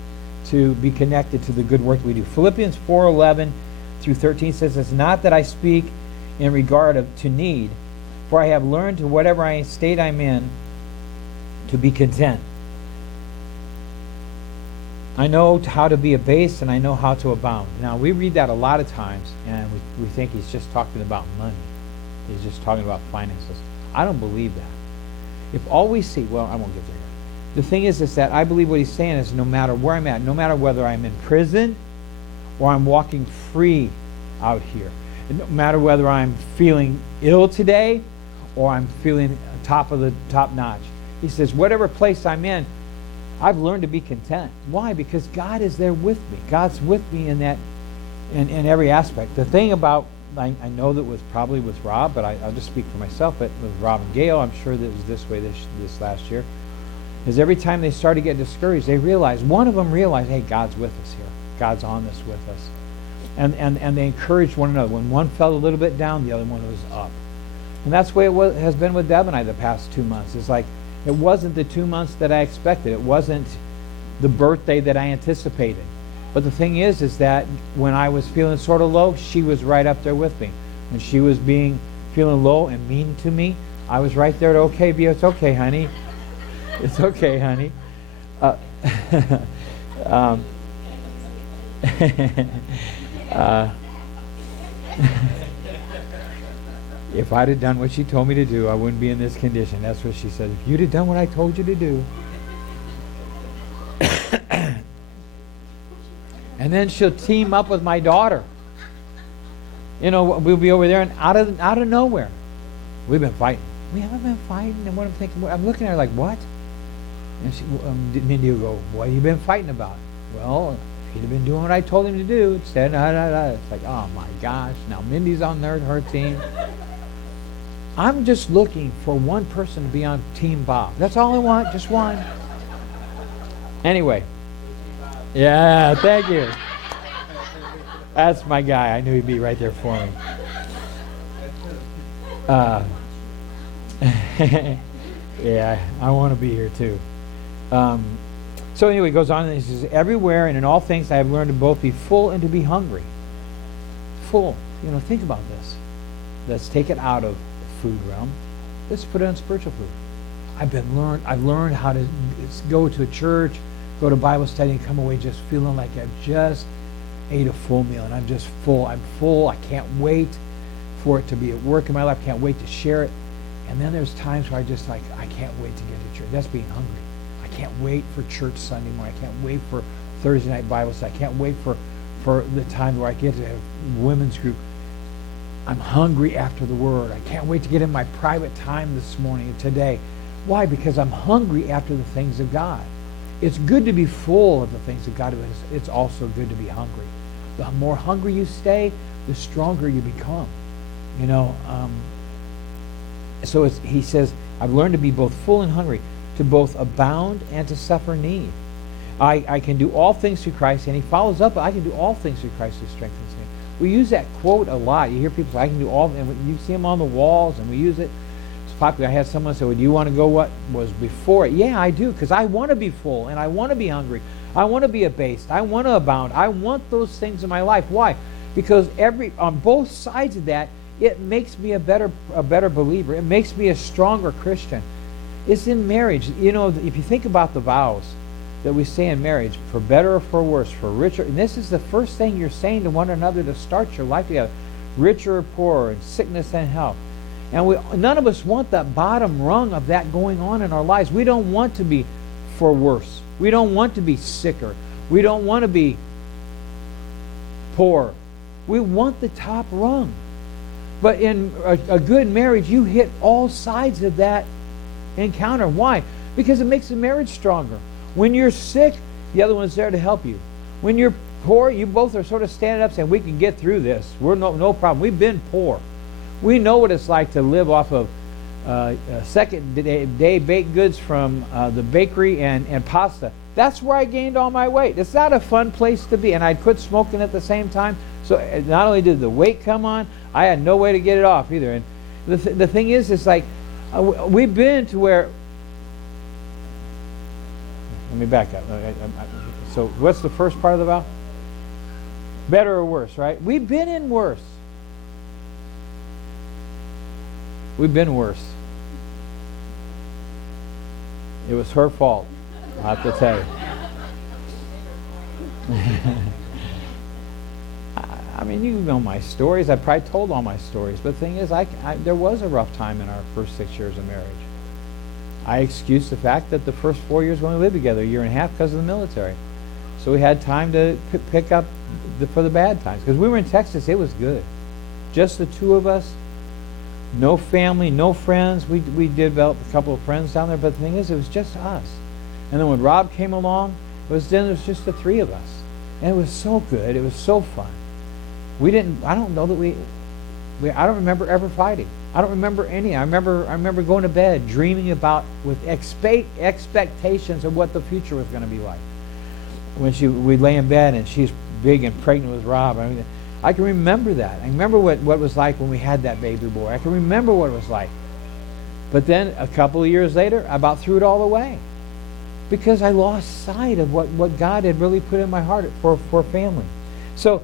to be connected to the good work we do. Philippians 4:11 through 13 says, it's not that I speak in regard to need, for I have learned to whatever state I'm in to be content. I know how to be abased and I know how to abound. Now, we read that a lot of times, and we think he's just talking about money. He's just talking about finances. I don't believe that. If all we see, well, I won't get there yet. The thing is that I believe what he's saying is no matter where I'm at, no matter whether I'm in prison or I'm walking free out here, no matter whether I'm feeling ill today or I'm feeling top notch. He says, whatever place I'm in, I've learned to be content. Why? Because God is there with me. God's with me in that, in every aspect. The thing about, I know that was probably with Rob, but I'll just speak for myself, but with Rob and Gail, I'm sure that it was this way this last year, is every time they started to get discouraged, one of them realized, hey, God's with us here. God's on this with us. And they encouraged one another. When one fell a little bit down, the other one was up. And that's the way it has been with Deb and I the past 2 months. It's like, it wasn't the 2 months that I expected. It wasn't the birthday that I anticipated. But the thing is that when I was feeling sort of low, she was right up there with me. When she was feeling low and mean to me, I was right there to, okay, Bea, it's okay, honey. It's okay, honey. If I'd have done what she told me to do, I wouldn't be in this condition. That's what she said. If you'd have done what I told you to do. And then she'll team up with my daughter. You know, we'll be over there, and out of nowhere, we've been fighting. We haven't been fighting. And what I'm thinking, I'm looking at her like, what? And Mindy will go, what have you been fighting about? Well, if he'd have been doing what I told him to do, it's like, oh my gosh, now Mindy's on her team. I'm just looking for one person to be on Team Bob. That's all I want, just one. Anyway. Yeah, thank you. That's my guy. I knew he'd be right there for me. Yeah, I want to be here too. So anyway, he goes on and he says, everywhere and in all things I have learned to both be full and to be hungry. Full. You know, think about this. Let's take it out of the food realm. Let's put it on spiritual food. I've learned how to go to a church, go to Bible study, and come away just feeling like I've just ate a full meal, and I'm just full. I'm full. I can't wait for it to be at work in my life. I can't wait to share it. And then there's times where I can't wait to get to church. That's being hungry. I can't wait for church Sunday morning. I can't wait for Thursday night Bible study. I can't wait for the time where I get to have women's group. I'm hungry after the Word. I can't wait to get in my private time this morning, today. Why? Because I'm hungry after the things of God. It's good to be full of the things of God, but it's also good to be hungry. The more hungry you stay, the stronger you become. You know, so he says, I've learned to be both full and hungry, to both abound and to suffer need. I can do all things through Christ, and he follows up, I can do all things through Christ who strengthens me. We use that quote a lot. You hear people say, I can do all, and you see them on the walls, and we use it. It's popular. I had someone say, well, do you want to go what was before it? Yeah, I do, because I want to be full, and I want to be hungry. I want to be abased. I want to abound. I want those things in my life. Why? Because on both sides of that, it makes me a better believer. It makes me a stronger Christian. It's in marriage. You know, if you think about the vows that we say in marriage, for better or for worse, for richer, and this is the first thing you're saying to one another to start your life together, richer or poorer, in sickness and health. And none of us want that bottom rung of that going on in our lives. We don't want to be for worse. We don't want to be sicker. We don't want to be poor. We want the top rung. But in a good marriage, you hit all sides of that encounter. Why? Because it makes the marriage stronger. When you're sick, the other one's there to help you. When you're poor, you both are sort of standing up saying, we can get through this. We're no problem. We've been poor. We know what it's like to live off of second-day baked goods from the bakery and pasta. That's where I gained all my weight. It's not a fun place to be. And I'd quit smoking at the same time. So not only did the weight come on, I had no way to get it off either. And the thing is, it's like we've been to where... Let me back up. So what's the first part of the vow? Better or worse, right? We've been in worse. We've been worse. It was her fault, I have to tell you. I mean, you know my stories. I probably told all my stories. But the thing is, there was a rough time in our first 6 years of marriage. I excused the fact that the first 4 years we only lived together, a year and a half, because of the military. So we had time to pick up for the bad times. Because we were in Texas, it was good. Just the two of us. No family, no friends. We developed a couple of friends down there. But the thing is, it was just us. And then when Rob came along, it was just the three of us. And it was so good. It was so fun. I don't know that I don't remember ever fighting. I don't remember any. I remember going to bed dreaming about with expectations of what the future was going to be like. When we'd lay in bed and she's big and pregnant with Rob. I can remember that. I remember what it was like when we had that baby boy. I can remember what it was like. But then a couple of years later, I about threw it all away. Because I lost sight of what God had really put in my heart for family. So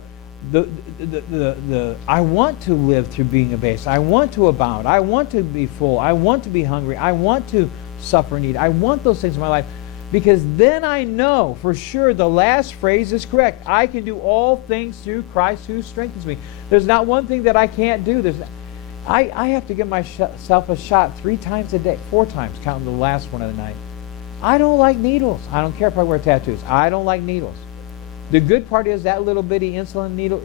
I want to live through being abased. I want to abound. I want to be full. I want to be hungry. I want to suffer need. I want those things in my life, because then I know for sure the last phrase is correct. I can do all things through Christ who strengthens me. There's not one thing that I can't do. I have to give myself a shot 3 times a day, 4 times, counting the last one of the night. I don't like needles. I don't care if I wear tattoos. I don't like needles. The good part is that little bitty insulin needle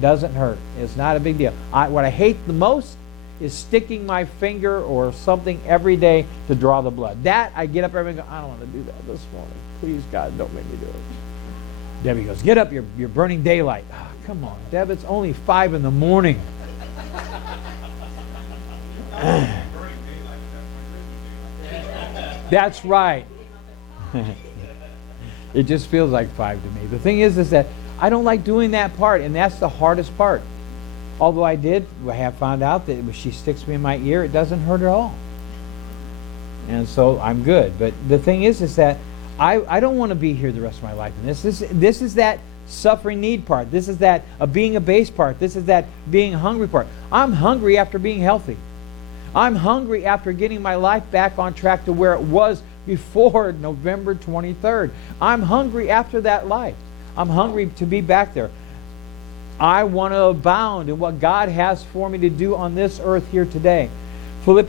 doesn't hurt. It's not a big deal. What I hate the most is sticking my finger or something every day to draw the blood. That I get up every day and go, I don't want to do that this morning. Please, God, don't make me do it. Debbie goes, get up, you're burning daylight. Oh, come on, Deb, it's only 5 in the morning. That's right. It just feels like 5 to me. The thing is that I don't like doing that part, and that's the hardest part. Although I have found out that when she sticks me in my ear, it doesn't hurt at all. And so I'm good. But the thing is that I don't want to be here the rest of my life. And this is that suffering need part. This is that being a base part. This is that being hungry part. I'm hungry after being healthy. I'm hungry after getting my life back on track to where it was before November 23rd. I'm hungry after that life. I'm hungry to be back there. I want to abound in what God has for me to do on this earth here today. 1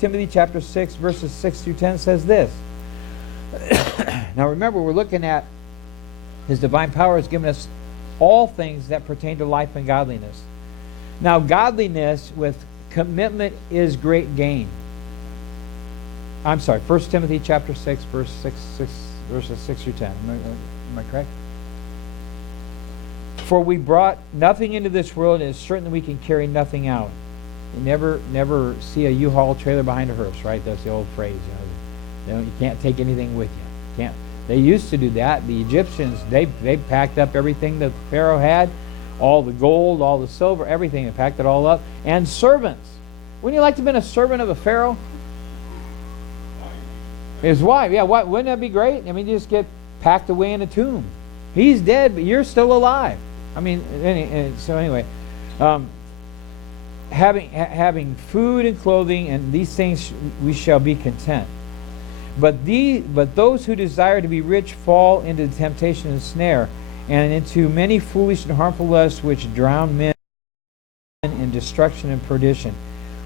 Timothy chapter 6, verses 6 through 10 says this. Now remember, we're looking at His divine power has given us all things that pertain to life and godliness. Now godliness with commitment is great gain. I'm sorry, 1 Timothy chapter 6, verses 6 through 10. Am I correct? For we brought nothing into this world, and it's certain that we can carry nothing out. You never see a U-Haul trailer behind a hearse, right? That's the old phrase. You can't take anything with you. Can't. They used to do that. The Egyptians, they packed up everything that Pharaoh had, all the gold, all the silver, everything. They packed it all up. And servants. Wouldn't you like to have been a servant of a Pharaoh? His wife, yeah. Wouldn't that be great? I mean, you just get packed away in a tomb. He's dead, but you're still alive. I mean, so anyway, having food and clothing and these things, we shall be content. But those who desire to be rich fall into temptation and snare, and into many foolish and harmful lusts which drown men in destruction and perdition.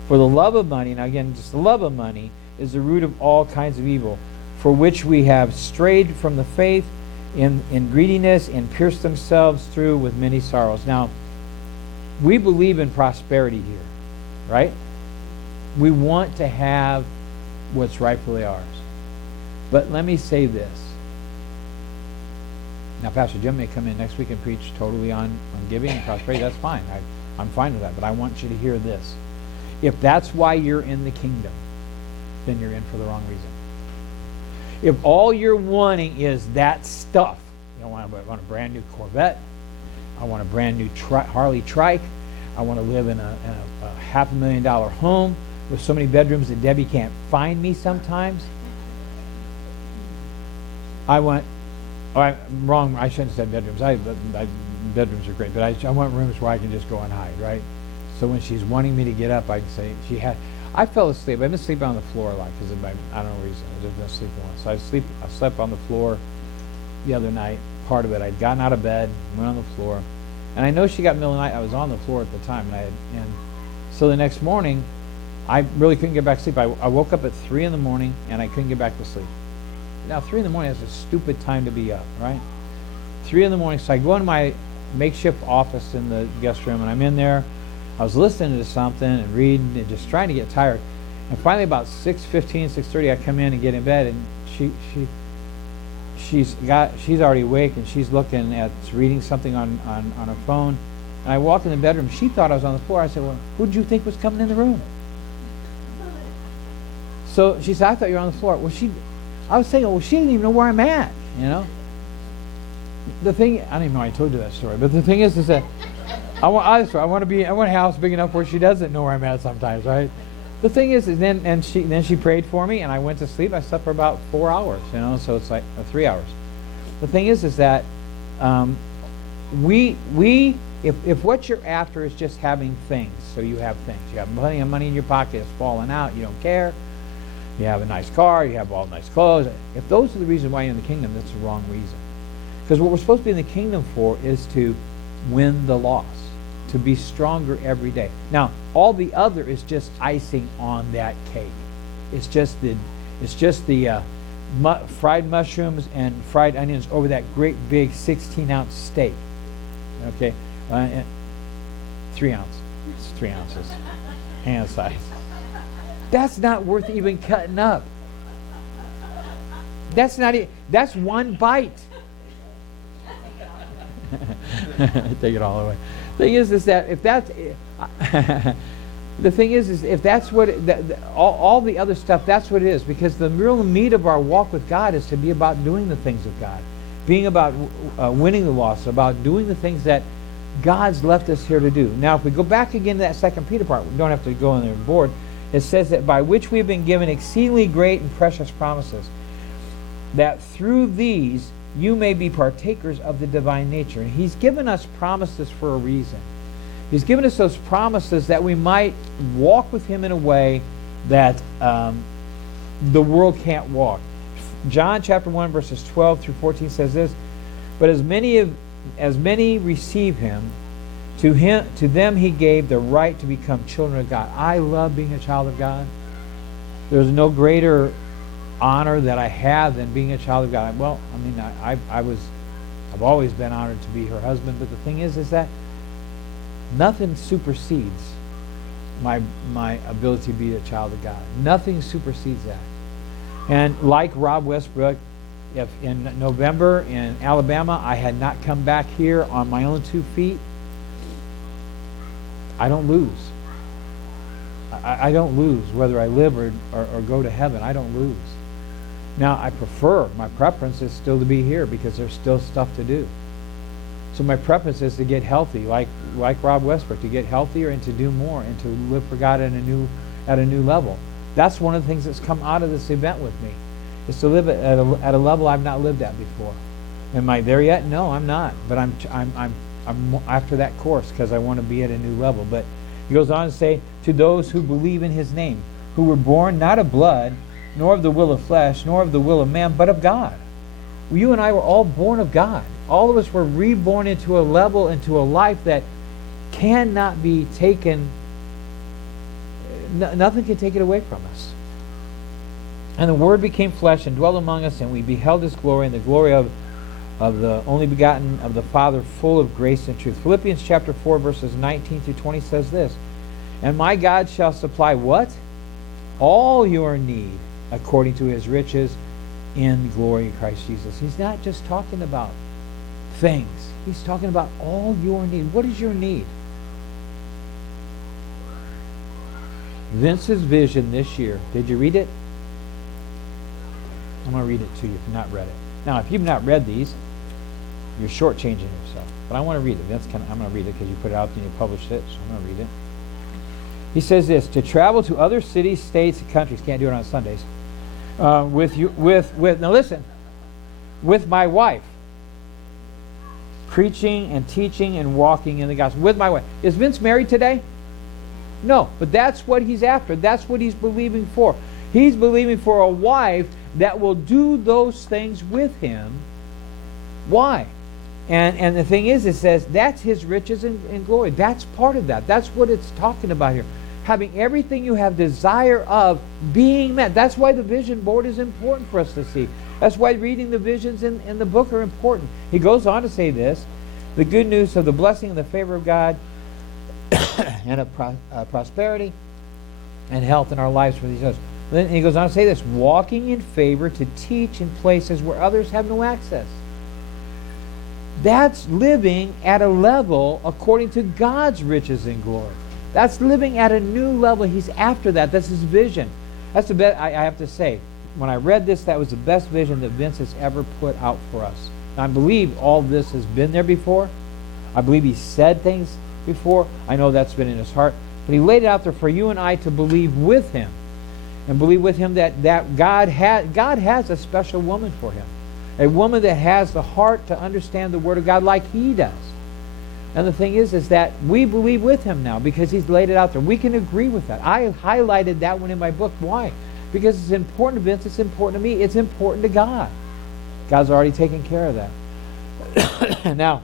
For the love of money, now again, just the love of money, is the root of all kinds of evil, for which we have strayed from the faith in greediness and pierced themselves through with many sorrows. Now, we believe in prosperity here, right? We want to have what's rightfully ours. But let me say this. Now, Pastor Jim may come in next week and preach totally on giving and prosperity. That's fine. I'm fine with that. But I want you to hear this. If that's why you're in the kingdom, then you're in for the wrong reason. If all you're wanting is that stuff, I want a brand new Corvette, I want a brand new Harley trike, I want to live in a $500,000 home with so many bedrooms that Debbie can't find me sometimes. I'm wrong, I shouldn't have said bedrooms. Bedrooms are great, but I want rooms where I can just go and hide, right? So when she's wanting me to get up, I can say, I fell asleep. I've been sleeping on the floor a lot because I don't know reason. I just been sleeping a lot. So I slept on the floor the other night, part of it. I'd gotten out of bed, went on the floor, and I know she got in the middle of the night. I was on the floor at the time, and so the next morning, I really couldn't get back to sleep. I woke up at 3 in the morning, and I couldn't get back to sleep. Now, 3 in the morning is a stupid time to be up, right? 3 in the morning, so I go in my makeshift office in the guest room, and I'm in there. I was listening to something and reading and just trying to get tired. And finally, about 6:15, 6:30, I come in and get in bed, and she's already awake, and she's reading something on her phone. And I walked in the bedroom. She thought I was on the floor. I said, "Well, who did you think was coming in the room?" So she said, "I thought you were on the floor." I was saying, well, she didn't even know where I'm at, you know. The thing, I don't even know why I told you that story, but the thing is that I want a house big enough where she doesn't know where I'm at sometimes, right? The thing is then she prayed for me, and I went to sleep. I slept for about 4 hours, you know, so it's like 3 hours. The thing is that if what you're after is just having things, so you have things, you have plenty of money in your pocket, it's falling out, you don't care. You have a nice car, you have all nice clothes. If those are the reason why you're in the kingdom, that's the wrong reason. Because what we're supposed to be in the kingdom for is to win the lost, to be stronger every day. Now, all the other is just icing on that cake. It's just the fried mushrooms and fried onions over that great big 16-ounce steak. Okay, 3 ounces. It's 3 ounces, hand size. That's not worth even cutting up. That's one bite. Take it all away. The thing is that if that's the thing is if that's what all the other stuff, that's what it is. Because the real meat of our walk with God is to be about doing the things of God, being about winning the lost, about doing the things that God's left us here to do. Now, if we go back again to that 2 Peter part, we don't have to go in there and board. It says that by which we have been given exceedingly great and precious promises, that through these you may be partakers of the divine nature. And He's given us promises for a reason. He's given us those promises that we might walk with Him in a way that the world can't walk. John chapter 1 verses 12 through 14 says this, but as many receive Him, to them He gave the right to become children of God. I love being a child of God. There's no greater honor that I have than being a child of God. Well, I mean, I've always been honored to be her husband, but the thing is that nothing supersedes my ability to be a child of God. Nothing supersedes that. And like Rob Westbrook, if in November in Alabama I had not come back here on my own 2 feet, I don't lose. I don't lose whether I live or go to heaven. I don't lose. Now, my preference is still to be here because there's still stuff to do. So my preference is to get healthy, like Rob Westbrook, to get healthier and to do more and to live for God at a new level. That's one of the things that's come out of this event with me, is to live at a level I've not lived at before. Am I there yet? No, I'm not. But I'm after that course because I want to be at a new level. But he goes on to say, to those who believe in His name, who were born not of blood, nor of the will of flesh, nor of the will of man, but of God. You and I were all born of God. All of us were reborn into a level, into a life that cannot be taken. Nothing can take it away from us. And the Word became flesh and dwelt among us, and we beheld His glory, and the glory of the only begotten of the Father, full of grace and truth. Philippians chapter 4, verses 19 through 20 says this, and my God shall supply what? All your need according to His riches in glory in Christ Jesus. He's not just talking about things. He's talking about all your need. What is your need? Vince's vision this year. Did you read it? I'm going to read it to you if you've not read it. Now, if you've not read these, you're shortchanging yourself. But I want to read it. I'm going to read it because you put it out and you published it, so I'm going to read it. He says this, to travel to other cities, states, and countries, can't do it on Sundays, now listen, with my wife, preaching and teaching and walking in the gospel, with my wife. Is Vince married today? No, but that's what he's after. That's what he's believing for. He's believing for a wife that will do those things with him Why? And the thing is, it says that's his riches and glory. That's part of that. That's what it's talking about here. Having everything you have desire of being met. That's why the vision board is important for us to see. That's why reading the visions in the book are important. He goes on to say this, the good news of the blessing and the favor of God and of prosperity and health in our lives for these others. Then he goes on to say this, walking in favor to teach in places where others have no access. That's living at a level according to God's riches and glory. That's living at a new level. He's after that. That's his vision. That's the best. I have to say, when I read this, that was the best vision that Vince has ever put out for us. And I believe all this has been there before. I believe he said things before. I know that's been in his heart. But he laid it out there for you and I to believe with him. And believe with him that God has a special woman for him. A woman that has the heart to understand the Word of God like he does. And the thing is that we believe with him now because he's laid it out there. We can agree with that. I highlighted that one in my book. Why? Because it's important to Vince. It's important to me. It's important to God. God's already taken care of that. Now,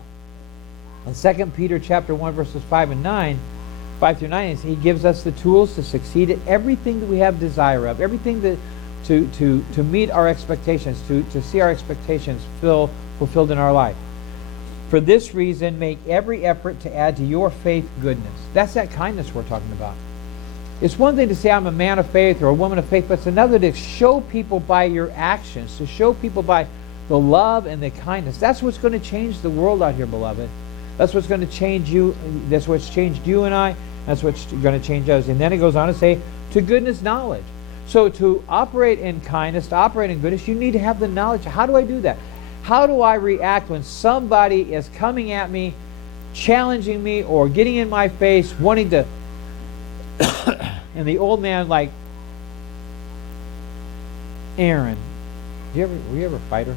in 2 Peter chapter 1, verses 5 through 9, he gives us the tools to succeed at everything that we have desire of, everything that to meet our expectations, to see our expectations fulfilled in our life. For this reason, make every effort to add to your faith goodness. That's that kindness we're talking about. It's one thing to say I'm a man of faith or a woman of faith, but it's another to show people by your actions, to show people by the love and the kindness. That's what's going to change the world out here, beloved. That's what's going to change you. That's what's changed you and I. That's what's going to change us. And then it goes on to say, to goodness knowledge. So to operate in kindness, to operate in goodness, you need to have the knowledge. How do I do that? How do I react when somebody is coming at me, challenging me, or getting in my face, wanting to... And the old man, like Aaron, were you ever a fighter?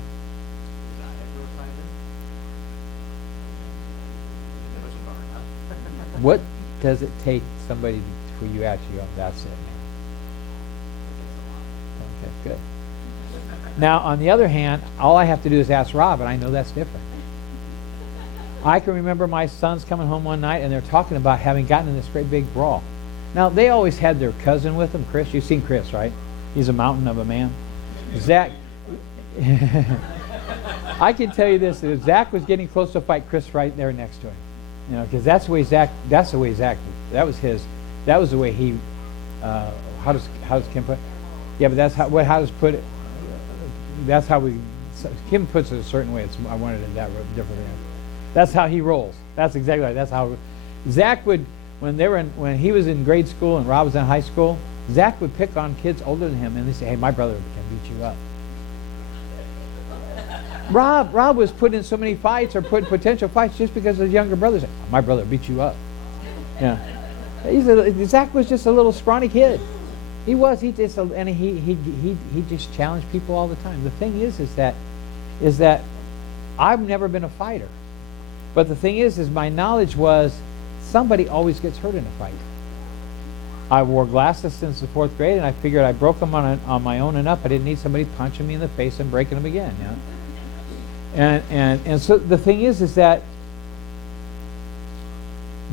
What does it take somebody for you actually go, that's it, man? Okay, good. Now, on the other hand, all I have to do is ask Rob, and I know that's different. I can remember my sons coming home one night, and they're talking about having gotten in this great big brawl. Now, they always had their cousin with them, Chris. You've seen Chris, right? He's a mountain of a man. Zach, I can tell you this, that Zach was getting close to fight Chris right there next to him. You know, because that's the way Zach, that was the way he, how does Kim put it? Yeah, but that's how does put it, that's how Kim puts it a certain way. I wanted it that different. That's how he rolls. That's exactly right. That's how Zach would, when he was in grade school and Rob was in high school, Zach would pick on kids older than him and they say, hey, my brother can beat you up. Rob was put in so many fights or put in potential fights just because his younger brothers said, my brother beat you up. Yeah. Zach was just a little scrawny kid. He just challenged people all the time. The thing is that I've never been a fighter. But the thing is my knowledge was somebody always gets hurt in a fight. I wore glasses since the 4th grade, and I figured I broke them on my own enough. I didn't need somebody punching me in the face and breaking them again. You know? And so the thing is that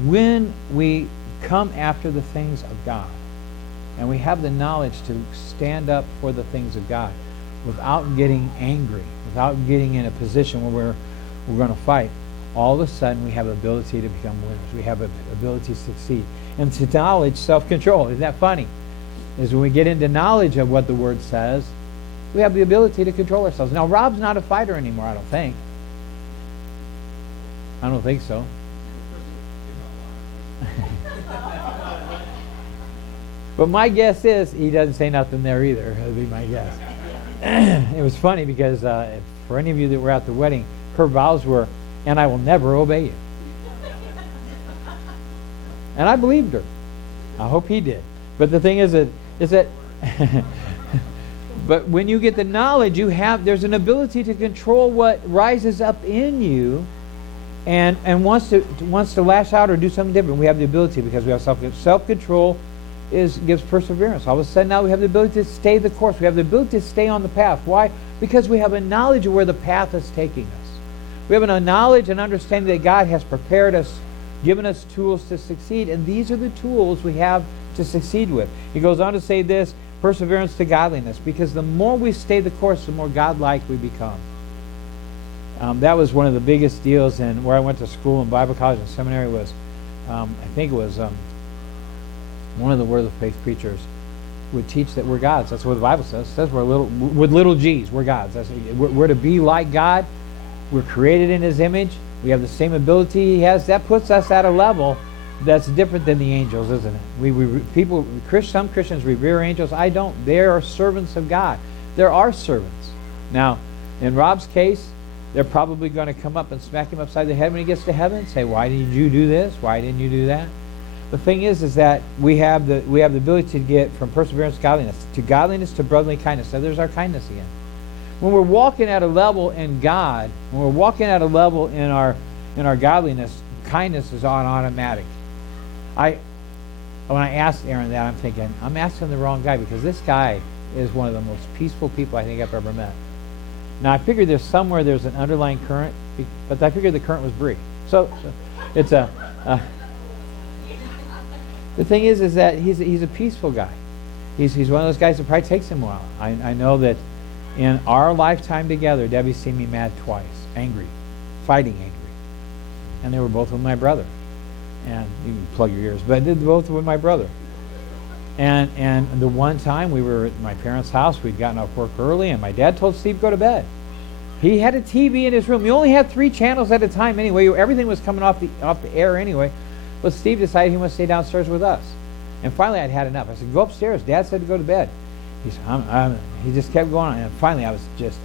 when we come after the things of God, and we have the knowledge to stand up for the things of God without getting angry, without getting in a position where we're going to fight, all of a sudden we have the ability to become winners. We have the ability to succeed. And to knowledge, self-control. Isn't that funny? Is when we get into knowledge of what the Word says, we have the ability to control ourselves. Now, Rob's not a fighter anymore, I don't think. I don't think so. But my guess is he doesn't say nothing there either. That'd be my guess. It was funny because for any of you that were at the wedding, her vows were, and I will never obey you. And I believed her. I hope he did. But the thing is that but when you get the knowledge, there's an ability to control what rises up in you and wants to lash out or do something different. We have the ability because we have self-control gives perseverance. All of a sudden now we have the ability to stay the course. We have the ability to stay on the path. Why? Because we have a knowledge of where the path is taking us. We have a knowledge and understanding that God has prepared us, given us tools to succeed, and these are the tools we have to succeed with. He goes on to say this, perseverance to godliness, because the more we stay the course, the more godlike we become. That was one of the biggest deals in where I went to school and Bible college and seminary was, I think it was one of the Word of Faith preachers would teach that we're gods. That's what the Bible says. It says we're with little g's, we're gods. We're to be like God. We're created in His image. We have the same ability He has. That puts us at a level that's different than the angels, isn't it? Some Christians revere angels. I don't. They are servants of God. There are servants. Now, in Rob's case, they're probably going to come up and smack him upside the head when he gets to heaven and say, why did you do this? Why didn't you do that? The thing is that we have the ability to get from perseverance to godliness to brotherly kindness. So there's our kindness again. When we're walking at a level in God, when we're walking at a level in our godliness, kindness is on automatic. When I asked Aaron that, I'm thinking, I'm asking the wrong guy, because this guy is one of the most peaceful people I think I've ever met. Now, I figured there's an underlying current, but I figured the current was Bree. So it's the thing is that he's a peaceful guy. He's one of those guys that probably takes him a while. I know that in our lifetime together, Debbie's seen me mad twice, angry, fighting angry. And they were both with my brother. And you can plug your ears, but they both with my brother. And the one time we were at my parents' house, we'd gotten off work early, and my dad told Steve to go to bed. He had a TV in his room. He only had 3 channels at a time anyway. Everything was coming off the air anyway. But Steve decided he wanted to stay downstairs with us. And finally, I'd had enough. I said, go upstairs. Dad said to go to bed. He said, he just kept going on. And finally, I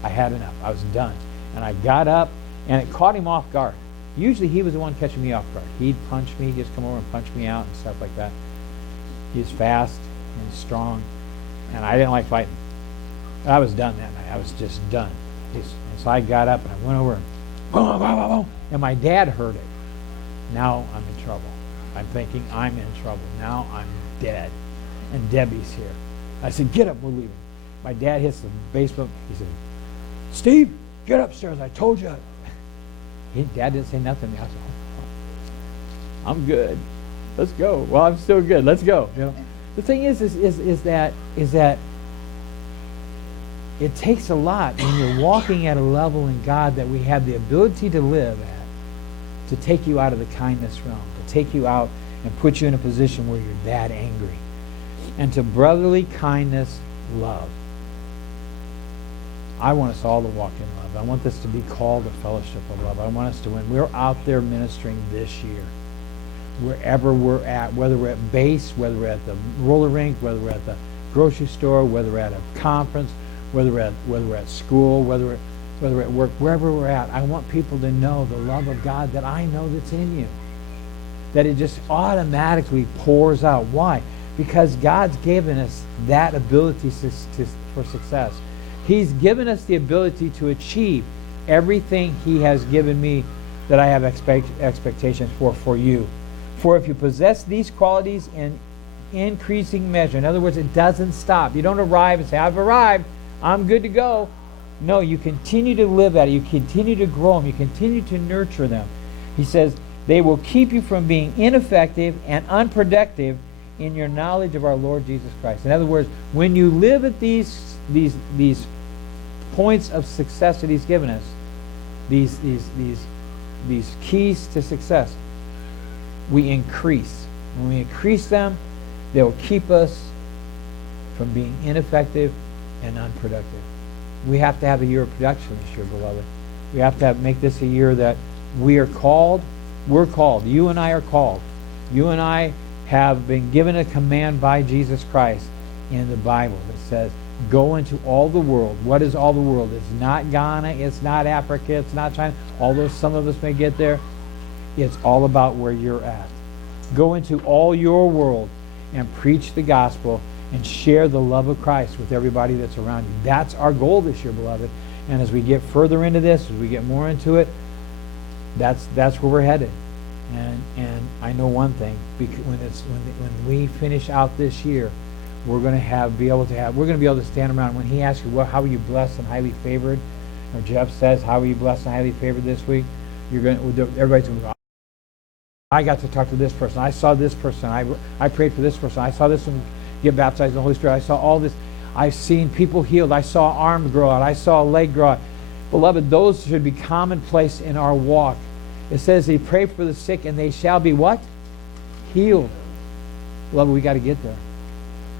had enough. I was done. And I got up, and it caught him off guard. Usually, he was the one catching me off guard. He'd punch me, he'd just come over and punch me out and stuff like that. He's fast and strong, and I didn't like fighting. I was done that night. I was just done. And so I got up and I went over and boom, boom, boom, boom, and my dad heard it. Now I'm in trouble. I'm thinking I'm in trouble. Now I'm dead, and Debbie's here. I said, get up, we're leaving. My dad hits the basement. He said, Steve, get upstairs. I told you. Dad didn't say nothing to me. I said, oh, I'm good. Let's go. Well, I'm still good. Let's go. You know? The thing is that it takes a lot when you're walking at a level in God that we have the ability to live at, to take you out of the kindness realm, to take you out and put you in a position where you're that angry. And to brotherly kindness, love. I want us all to walk in love. I want this to be called a fellowship of love. I want us to, when we're out there ministering this year, wherever we're at, whether we're at base, whether we're at the roller rink, whether we're at the grocery store, whether we're at a conference, whether we're at school, whether we're at work, wherever we're at, I want people to know the love of God that I know that's in you. That it just automatically pours out. Why? Because God's given us that ability for success. He's given us the ability to achieve everything He has given me that I have expectations for you. For if you possess these qualities in increasing measure, in other words, it doesn't stop. You don't arrive and say, I've arrived, I'm good to go. No, you continue to live at it. You continue to grow them. You continue to nurture them. He says, they will keep you from being ineffective and unproductive in your knowledge of our Lord Jesus Christ. In other words, when you live at these points of success that He's given us, these keys to success, we increase. When we increase them, they'll keep us from being ineffective and unproductive. We have to have a year of production this year, beloved. We have to make this a year that we are called. We're called. You and I are called. You and I have been given a command by Jesus Christ in the Bible that says, go into all the world. What is all the world? It's not Ghana. It's not Africa. It's not China. Although some of us may get there, it's all about where you're at. Go into all your world and preach the gospel and share the love of Christ with everybody that's around you. That's our goal this year, beloved. And as we get further into this, as we get more into it, that's where we're headed. And I know one thing: when we finish out this year, we're going to be able to stand around. When He asks you, well, how are you blessed and highly favored? or Jeff says, how are you blessed and highly favored this week? Everybody's going to go, I got to talk to this person. I saw this person. I prayed for this person. I saw this one get baptized in the Holy Spirit. I saw all this. I've seen people healed. I saw an arm grow out. I saw a leg grow out. Beloved, those should be commonplace in our walk. It says they pray for the sick and they shall be what? Healed. Beloved, we got to get there.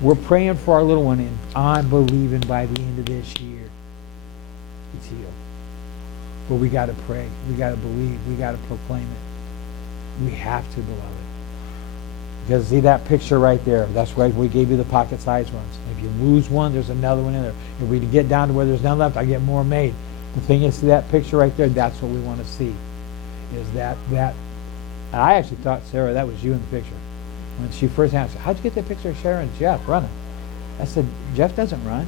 We're praying for our little one, and I'm believing by the end of this year he's healed. But we got to pray. We got to believe. We got to proclaim it. We have to, beloved. Because see that picture right there? That's why we gave you the pocket-sized ones. If you lose one, there's another one in there. If we get down to where there's none left, I get more made. The thing is, see that picture right there? That's what we want to see. Is that. I actually thought, Sarah, that was you in the picture. When she first asked, how'd you get that picture of Sharon and Jeff running? I said, Jeff doesn't run.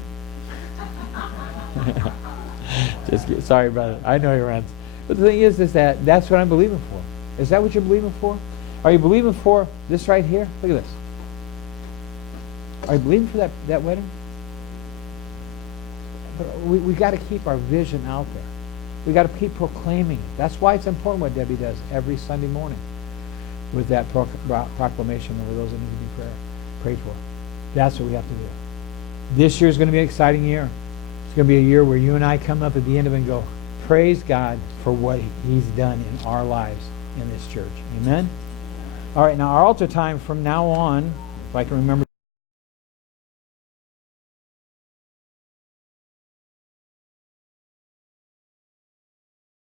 Sorry, brother. I know he runs. But the thing is that's what I'm believing for. Is that what you're believing for? Are you believing for this right here? Look at this. Are you believing for that wedding? But we got to keep our vision out there. We got to keep proclaiming it. That's why it's important what Debbie does every Sunday morning with that proclamation over those that need to be prayed for. That's what we have to do. This year is going to be an exciting year. It's going to be a year where you and I come up at the end of it and go, praise God for what He's done in our lives in this church. Amen? All right, now our altar time from now on, if I can remember